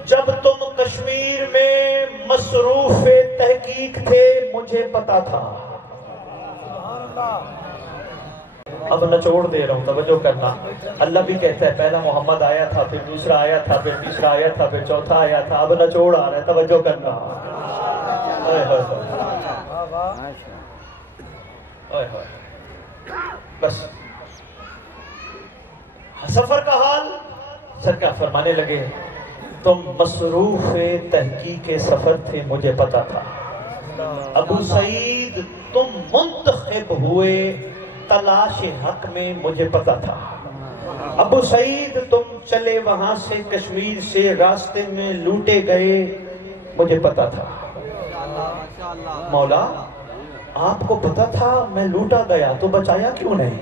جب تم کشمیر میں مصروف تحقیق تھے مجھے پتا تھا. اب نچوڑ دے رہا ہوں, توجہ کرنا. اللہ بھی کہتا ہے پہلا محمد آیا تھا, پھر دوسرا آیا تھا, پھر تیسرا آیا تھا, پھر چوتھا آیا تھا. اب نچوڑ آ رہا ہے, توجہ کرنا. بس سفر کا حال سرکار فرمانے لگے تم مصروف تحقیق سفر تھے مجھے پتا تھا. ابو سعید تم منتخب ہوئے تلاش حق میں مجھے پتا تھا. ابو سعید تم چلے وہاں سے کشمیر سے راستے میں لوٹے گئے مجھے پتا تھا. مولا آپ کو پتا تھا میں لوٹا گیا تو بچایا کیوں نہیں؟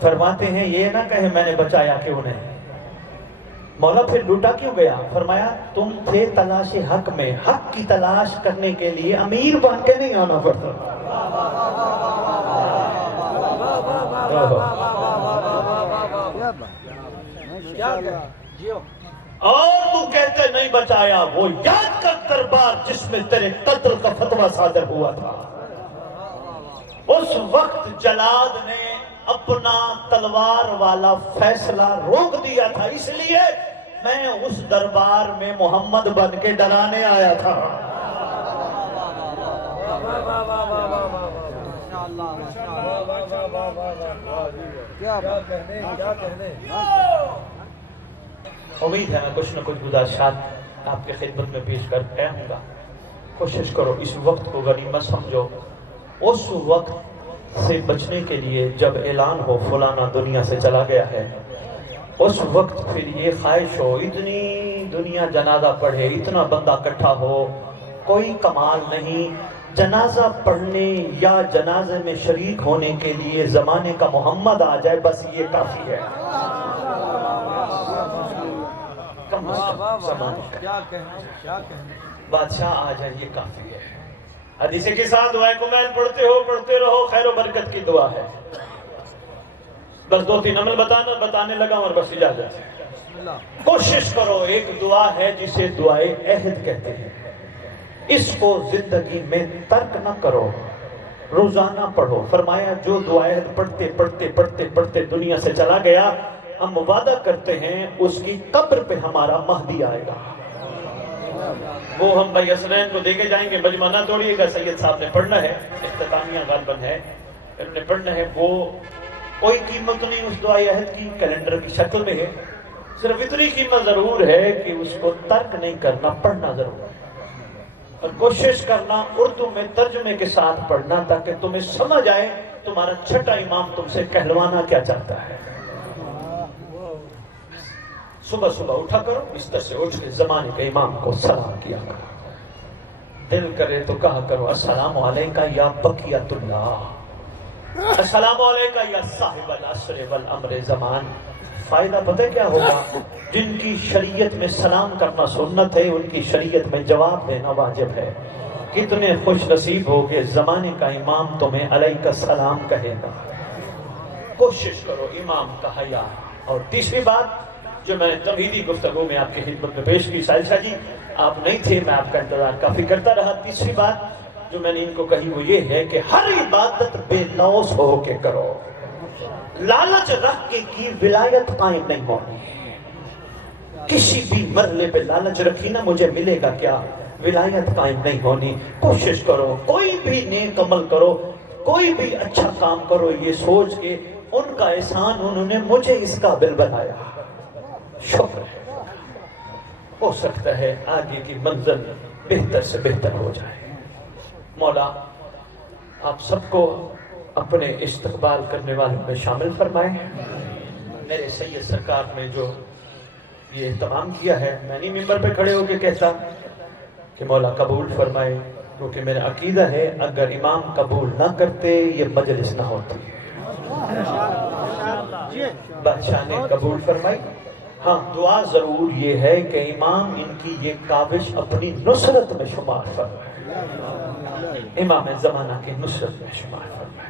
فرماتے ہیں یہ نہ کہے میں نے بچایا کیوں نہیں. مولا پھر لوٹا کیوں گیا؟ فرمایا تم تھے تلاش حق میں, حق کی تلاش کرنے کے لیے امیر بن کے نہیں آنا پڑتا. اور تو کہتے نہیں بچایا، وہ یاد کر دربار جس میں تیرے قتل کا فتویٰ صادر ہوا تھا۔ اس وقت جلاد نے اپنا تلوار والا فیصلہ روک دیا تھا، اس لیے میں اس دربار میں محمد بن کے ڈرانے آیا تھا۔ امید ہے میں کچھ نہ کچھ گزارشات آپ کی خدمت میں پیش کر کے ہوں گا۔ کوشش کرو اس وقت کو غنیمت سمجھو، اس وقت سے بچنے کے لیے جب اعلان ہو فلانا دنیا سے چلا گیا ہے، اس وقت پھر یہ خواہش ہو اتنی دنیا جنازہ پڑھے، اتنا بندہ اکٹھا ہو، کوئی کمال نہیں، جنازہ پڑھنے یا جنازے میں شریک ہونے کے لیے زمانے کا محمد آ جائے، بس یہ کافی ہے۔ بادشاہ آ جائے یہ کافی ہے۔ حدیث کے ساتھ دعائیں کمیل پڑھتے رہو، خیر و برکت کی دعا ہے۔ بس 2-3 عمل بتانے لگا اور بس اجازت ہے۔ کوشش کرو، ایک دعا ہے جسے دعائے عہد کہتے ہیں، اس کو زندگی میں ترک نہ کرو، روزانہ پڑھو۔ فرمایا جو دعائے عہد پڑھتے دنیا سے چلا گیا، ہم وعدہ کرتے ہیں اس کی قبر پہ ہمارا مہدی آئے گا، وہ ہم بھائی حسنین کو دے کے جائیں گے۔ مجمع نہ توڑیے گا، سید صاحب نے پڑھنا ہے، اختتامیہ غالباً ہے، انہوں نے پڑھنا ہے۔ وہ کوئی قیمت نہیں اس دعائے عہد کی، کیلنڈر کی شکل میں ہے، صرف اتنی قیمت ضرور ہے کہ اس کو ترک نہیں کرنا، پڑھنا ضرور ہے، اور کوشش کرنا اردو میں ترجمے کے ساتھ پڑھنا تاکہ تمہیں سمجھ آئے تمہارا چھٹا امام تم سے کہلوانا کیا چاہتا ہے۔ صبح اٹھا کرو، بستر سے اٹھ کے زمانے کے امام کو سلام کیا کرو، دل کرے تو کہا کرو السلام علیکہ یا بقیت اللہ، السلام علیکہ یا صاحب العصر والامر زمان۔ فائدہ پتہ کیا ہوگا؟ جن کی شریعت میں سلام کرنا سنت ہے، ان کی شریعت میں جواب دینا واجب ہے۔ کتنے خوش نصیب ہوگے، زمانے کا امام تمہیں علیکہ السلام کہے گا۔ کوشش کرو امام کا حیا۔ اور تیسری بات جو میں نے تمہیدی گفتگو میں آپ کی خدمت میں پیش کی، سائل شاہ جی آپ نہیں تھے، میں آپ کا انتظار کافی کرتا رہا۔ تیسری بات جو میں نے ان کو کہی وہ یہ ہے کہ ہر عبادت بے لوث ہو کے کرو، لالچ رکھ کے کی ولایت قائم نہیں ہونی۔ کسی بھی مرحلے پہ لالچ رکھی نا مجھے ملے گا کیا، ولایت قائم نہیں ہونی۔ کوشش کرو کوئی بھی نیک عمل کرو، کوئی بھی اچھا کام کرو، یہ سوچ کے ان کا احسان انہوں نے مجھے اس قابل بنایا، شکر ہے، ہو سکتا ہے آگے کی منزل بہتر سے بہتر ہو جائے۔ مولا آپ سب کو اپنے استقبال کرنے والوں میں شامل فرمائیں۔ میرے سید سرکار نے جو یہ اہتمام کیا ہے، میں نہیں ممبر پہ کھڑے ہو کے کہتا کہ مولا قبول فرمائے، کیونکہ میرا عقیدہ ہے اگر امام قبول نہ کرتے یہ مجلس نہ ہوتی۔ بادشاہ نے قبول فرمائی۔ ہاں دعا ضرور یہ ہے کہ امام ان کی یہ کاوش اپنی نصرت میں شمار فرمائے، امام زمانہ کی نصرت میں شمار فرمائے۔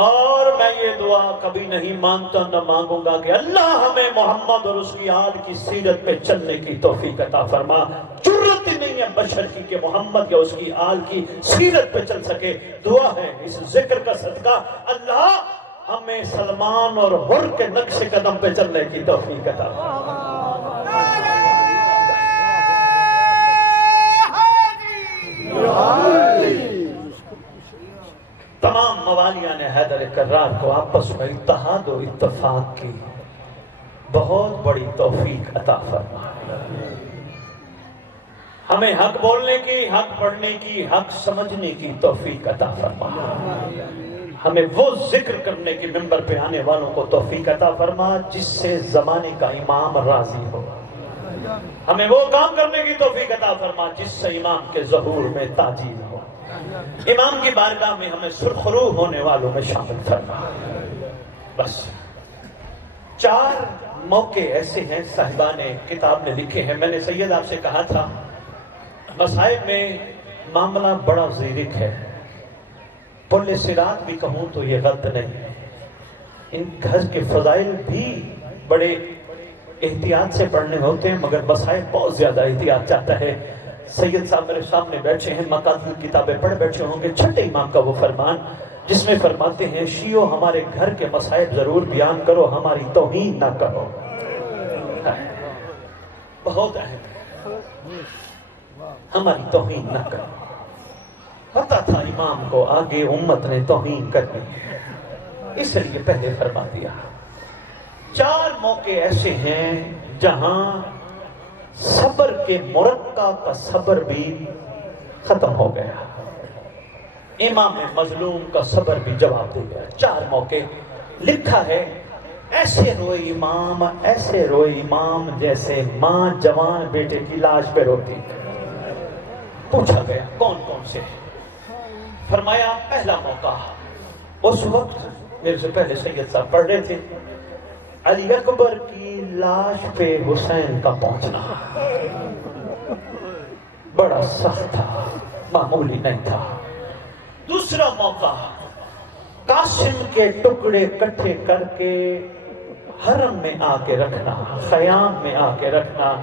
اور میں یہ دعا کبھی نہیں مانگتا نہ مانگوں گا کہ اللہ ہمیں محمد اور اس کی آل کی سیرت پہ چلنے کی توفیق عطا فرما۔ جرت ہی نہیں ہے بشر کی کہ محمد یا اس کی آل کی سیرت پہ چل سکے۔ دعا ہے اس ذکر کا صدقہ اللہ ہمیں سلمان اور حر کے نقش قدم پہ چلنے کی توفیق عطا فرما۔ تمام موالیان حیدر کرار کو آپس میں اتحاد و اتفاق کی بہت بڑی توفیق عطا فرما۔ ہمیں حق بولنے کی، حق پڑھنے کی، حق سمجھنے کی توفیق عطا فرما۔ ہمیں وہ ذکر کرنے کی ممبر پہ آنے والوں کو توفیق عطا فرما جس سے زمانے کا امام راضی ہو۔ ہمیں وہ کام کرنے کی توفیق عطا فرما جس سے امام کے ظہور میں تاجیل ہو۔ امام کی بارگاہ میں ہمیں سرخرو ہونے والوں میں شامل فرما۔ بس 4 موقع ایسے ہیں صاحبان کتاب نے لکھے ہیں۔ میں نے سید آپ سے کہا تھا مصائب میں معاملہ بڑا زیرک ہے، پل صراط بھی کہوں تو یہ غلط نہیں ہے، ان گھر کے فضائل بھی بڑے احتیاط سے پڑھنے ہوتے ہیں، مگر مسائل بہت زیادہ احتیاط چاہتا ہے۔ سید صاحب میرے سامنے بیٹھے ہیں، مقاصد کتابیں پڑھ بیٹھے ہوں گے، چھٹے امام کا وہ فرمان جس میں فرماتے ہیں شیعو ہمارے گھر کے مسائل ضرور بیان کرو، ہماری توہین نہ کرو۔ بہت اہم ہے، ہماری توہین نہ کرو۔ پتا تھا امام کو آگے امت نے توہین کرنی ہے، اس لیے پہلے فرما دیا۔ 4 موقع ایسے ہیں جہاں صبر کے مرقع کا صبر بھی ختم ہو گیا، امام مظلوم کا صبر بھی جواب دے گیا۔ 4 موقع لکھا ہے، ایسے روئے امام جیسے ماں جوان بیٹے کی لاش پہ روتی۔ پوچھا گیا کون کون سے؟ فرمایا پہلا موقع اس وقت میرے سے پہلے سید صاحب پڑھ رہے تھے، علی اکبر کی لاش پہ حسین کا پہنچنا بڑا سخت تھا، معمولی نہیں تھا۔ دوسرا موقع قاسم کے ٹکڑے کٹھے کر کے حرم میں آ کے رکھنا، خیام میں آ کے رکھنا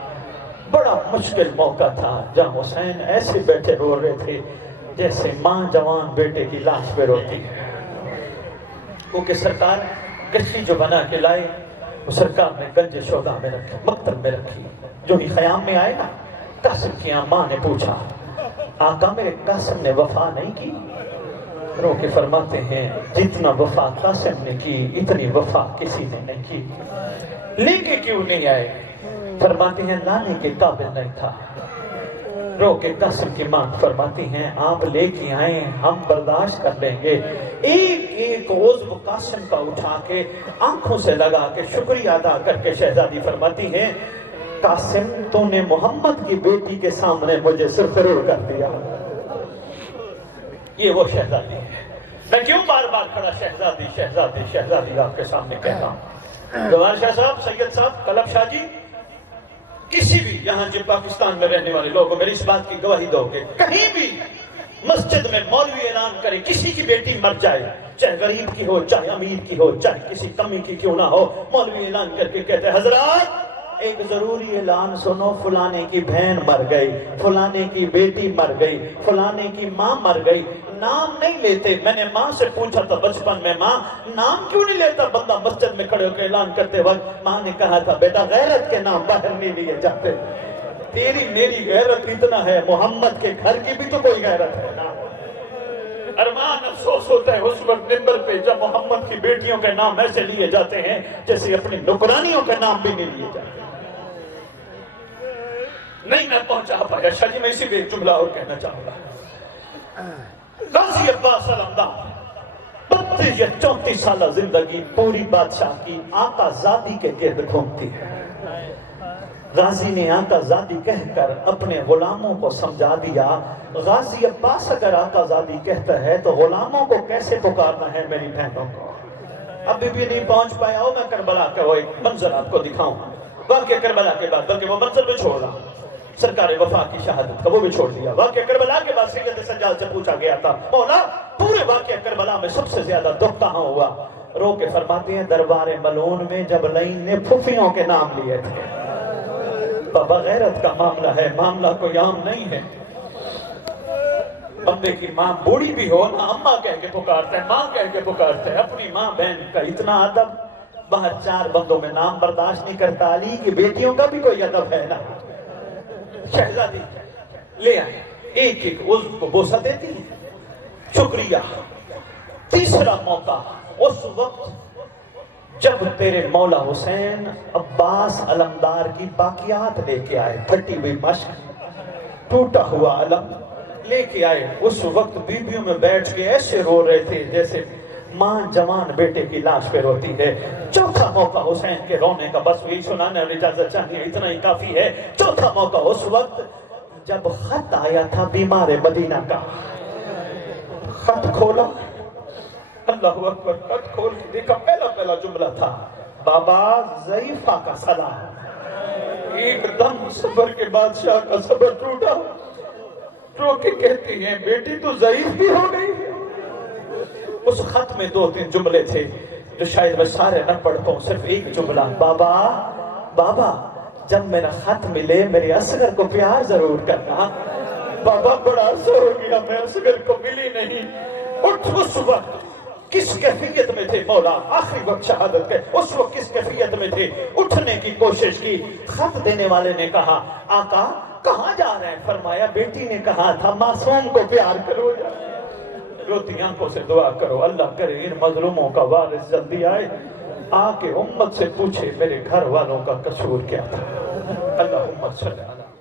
بڑا مشکل موقع تھا، جہاں حسین ایسے بیٹھے رو رہے تھے جیسے ماں جوان بیٹے کی لاش پہ روتی ہے۔ کیونکہ سرکار کشتی جو بنا کے لائے وہ سرکار نے گنج شہداء میں رکھی، مقتل میں رکھی۔ جو ہی خیام میں آئے نا، قاسم کی ماں نے پوچھا آقا میرے قاسم نے وفا نہیں کی؟ رو کے فرماتے ہیں جتنا وفا قاسم نے کی اتنی وفا کسی نے نہیں کی۔ لے کے کیوں نہیں آئے؟ فرماتے ہیں لانے کے قابل نہیں تھا۔ رو کے قاسم کی ماں فرماتی ہیں آپ لے کے آئیں، ہم برداشت کر لیں گے۔ ایک عضو قاسم کا اٹھا کے آنکھوں سے لگا کے شکریہ ادا کر کے شہزادی فرماتی ہیں قاسم تو نے محمد کی بیٹی کے سامنے مجھے سرخرور کر دیا۔ یہ وہ شہزادی ہے، میں کیوں بار بار کھڑا شہزادی شہزادی شہزادی آپ کے سامنے کہتا ہوں۔ گوار شاہ صاحب، سید صاحب، کلب شاہ جی، کسی بھی یہاں جو پاکستان میں رہنے والے لوگوں میری اس بات کی گواہی دو گے، کہیں بھی مسجد میں مولوی اعلان کرے کسی کی بیٹی مر جائے، چاہے غریب کی ہو چاہے امیر کی ہو چاہے کسی کمی کی کیوں نہ ہو، مولوی اعلان کر کے کہتے ہیں حضرات ایک ضروری اعلان سنو، فلانے کی بہن مر گئی، فلانے کی بیٹی مر گئی، فلانے کی ماں مر گئی۔ نام نہیں لیتے، میں نے ماں سے پوچھا تھا بچپن میں ماں نام کیوں نہیں لیتا بندہ مسجد میں کھڑے ہو کے اعلان کرتے وقت؟ ماں نے کہا تھا بیٹا غیرت کے نام باہر نہیں لیے جاتے، تیری میری غیرت اتنا ہے، محمد کے گھر کی بھی تو کوئی غیرت ہے نا۔ ارمان افسوس ہوتا ہے اس وقت منبر پہ جب محمد کی بیٹیوں کے نام ایسے لیے جاتے ہیں جیسے اپنی نوکرانیوں کے نام بھی نہیں لیے جاتے۔ نہیں میں پہنچا پایا شاہ جی، میں اسی پہ ایک جملہ اور کہنا چاہوں گا۔ غازی عباس علمدار 32 یا 34 سالہ زندگی پوری بادشاہ کی آقا زادی کے گرد گھومتی ہے۔ غازی نے آقا زادی کہہ کر اپنے غلاموں کو سمجھا دیا، غازی عباس اگر آقا زادی کہتا ہے تو غلاموں کو کیسے پکارنا ہے میری بہنوں کو۔ ابھی بھی نہیں پہنچ پایا ہوں، میں کربلا کا وہ ایک منظر آپ کو دکھاؤں، واقعہ کربلا کے بعد، بلکہ وہ منظر بھی چھوڑ رہا سرکار وفا کی شہادت کا، وہ بھی چھوڑ دیا۔ واقعہ کربلا کے بعد سید سجاد سے پوچھا گیا تھا مولا پورے واقعہ کربلا میں سب سے زیادہ دکھ کہاں ہوا؟ رو کے فرماتے ہیں دربار ملعون میں جب لعین نے پھوپھیوں کے نام لیے تھے۔ بابا غیرت کا معاملہ ہے، معاملہ کوئی عام نہیں ہے۔ بندے کی ماں بوڑھی بھی ہو نا، اماں کہہ کے پکارتا ہے، ماں کہہ کے پکارتا ہے، اپنی ماں بہن کا اتنا ادب، باہر 4 بندوں میں نام برداشت نہیں کرتا، علی کی بیٹیوں کا بھی کوئی ادب ہے نا۔ شہزادی لے آئے، ایک عضو کو بوسہ دیتی ہے، شکریہ۔ تیسرا موقع اس وقت جب تیرے مولا حسین عباس علمدار کی باقیات لے کے آئے، پھٹی ہوئی مشق، ٹوٹا ہوا علم لے کے آئے، اس وقت بیویوں میں بیٹھ کے ایسے رو رہے تھے جیسے ماں جوان بیٹے کی لاش پہ روتی ہے۔ چوتھا موقع حسین کے رونے کا، بس یہی سنانے اور اجازت چاہیے، اتنا ہی کافی ہے۔ چوتھا موقع اس وقت جب خط آیا تھا بیمار مدینہ کا، خط کھولا، اللہ اکبر، خط کھول کے دیکھا، پہلا جملہ تھا بابا ضعیفہ کا سلام۔ ایک دم صبر کے بادشاہ کا صبر ٹوٹا، رو کے کہتی ہیں بیٹی تو ضعیف بھی ہو گئی ہے۔ اس خط میں 2-3 جملے تھے، جو شاید میں سارے نہ پڑھ پاؤں، صرف ایک جملہ، بابا بابا جب میرا خط ملے میرے اصغر کو پیار ضرور کرنا۔ بابا بڑا عرصہ ہو گیا میں اصغر کو ملی نہیں۔ اٹھ اس وقت کس کیفیت میں تھے مولا، آخری وقت شہادت کے اس وقت کس کیفیت میں تھے، اٹھنے کی کوشش کی۔ خط دینے والے نے کہا آقا کہاں جا رہے ہیں؟ فرمایا بیٹی نے کہا تھا معصوم کو پیار کرو۔ روتی آنکھوں سے دعا کرو اللہ کرے ان مظلوموں کا وارث جلدی آئے، آ کے امت سے پوچھے میرے گھر والوں کا قصور کیا تھا۔ اللہ امت صلی اللہ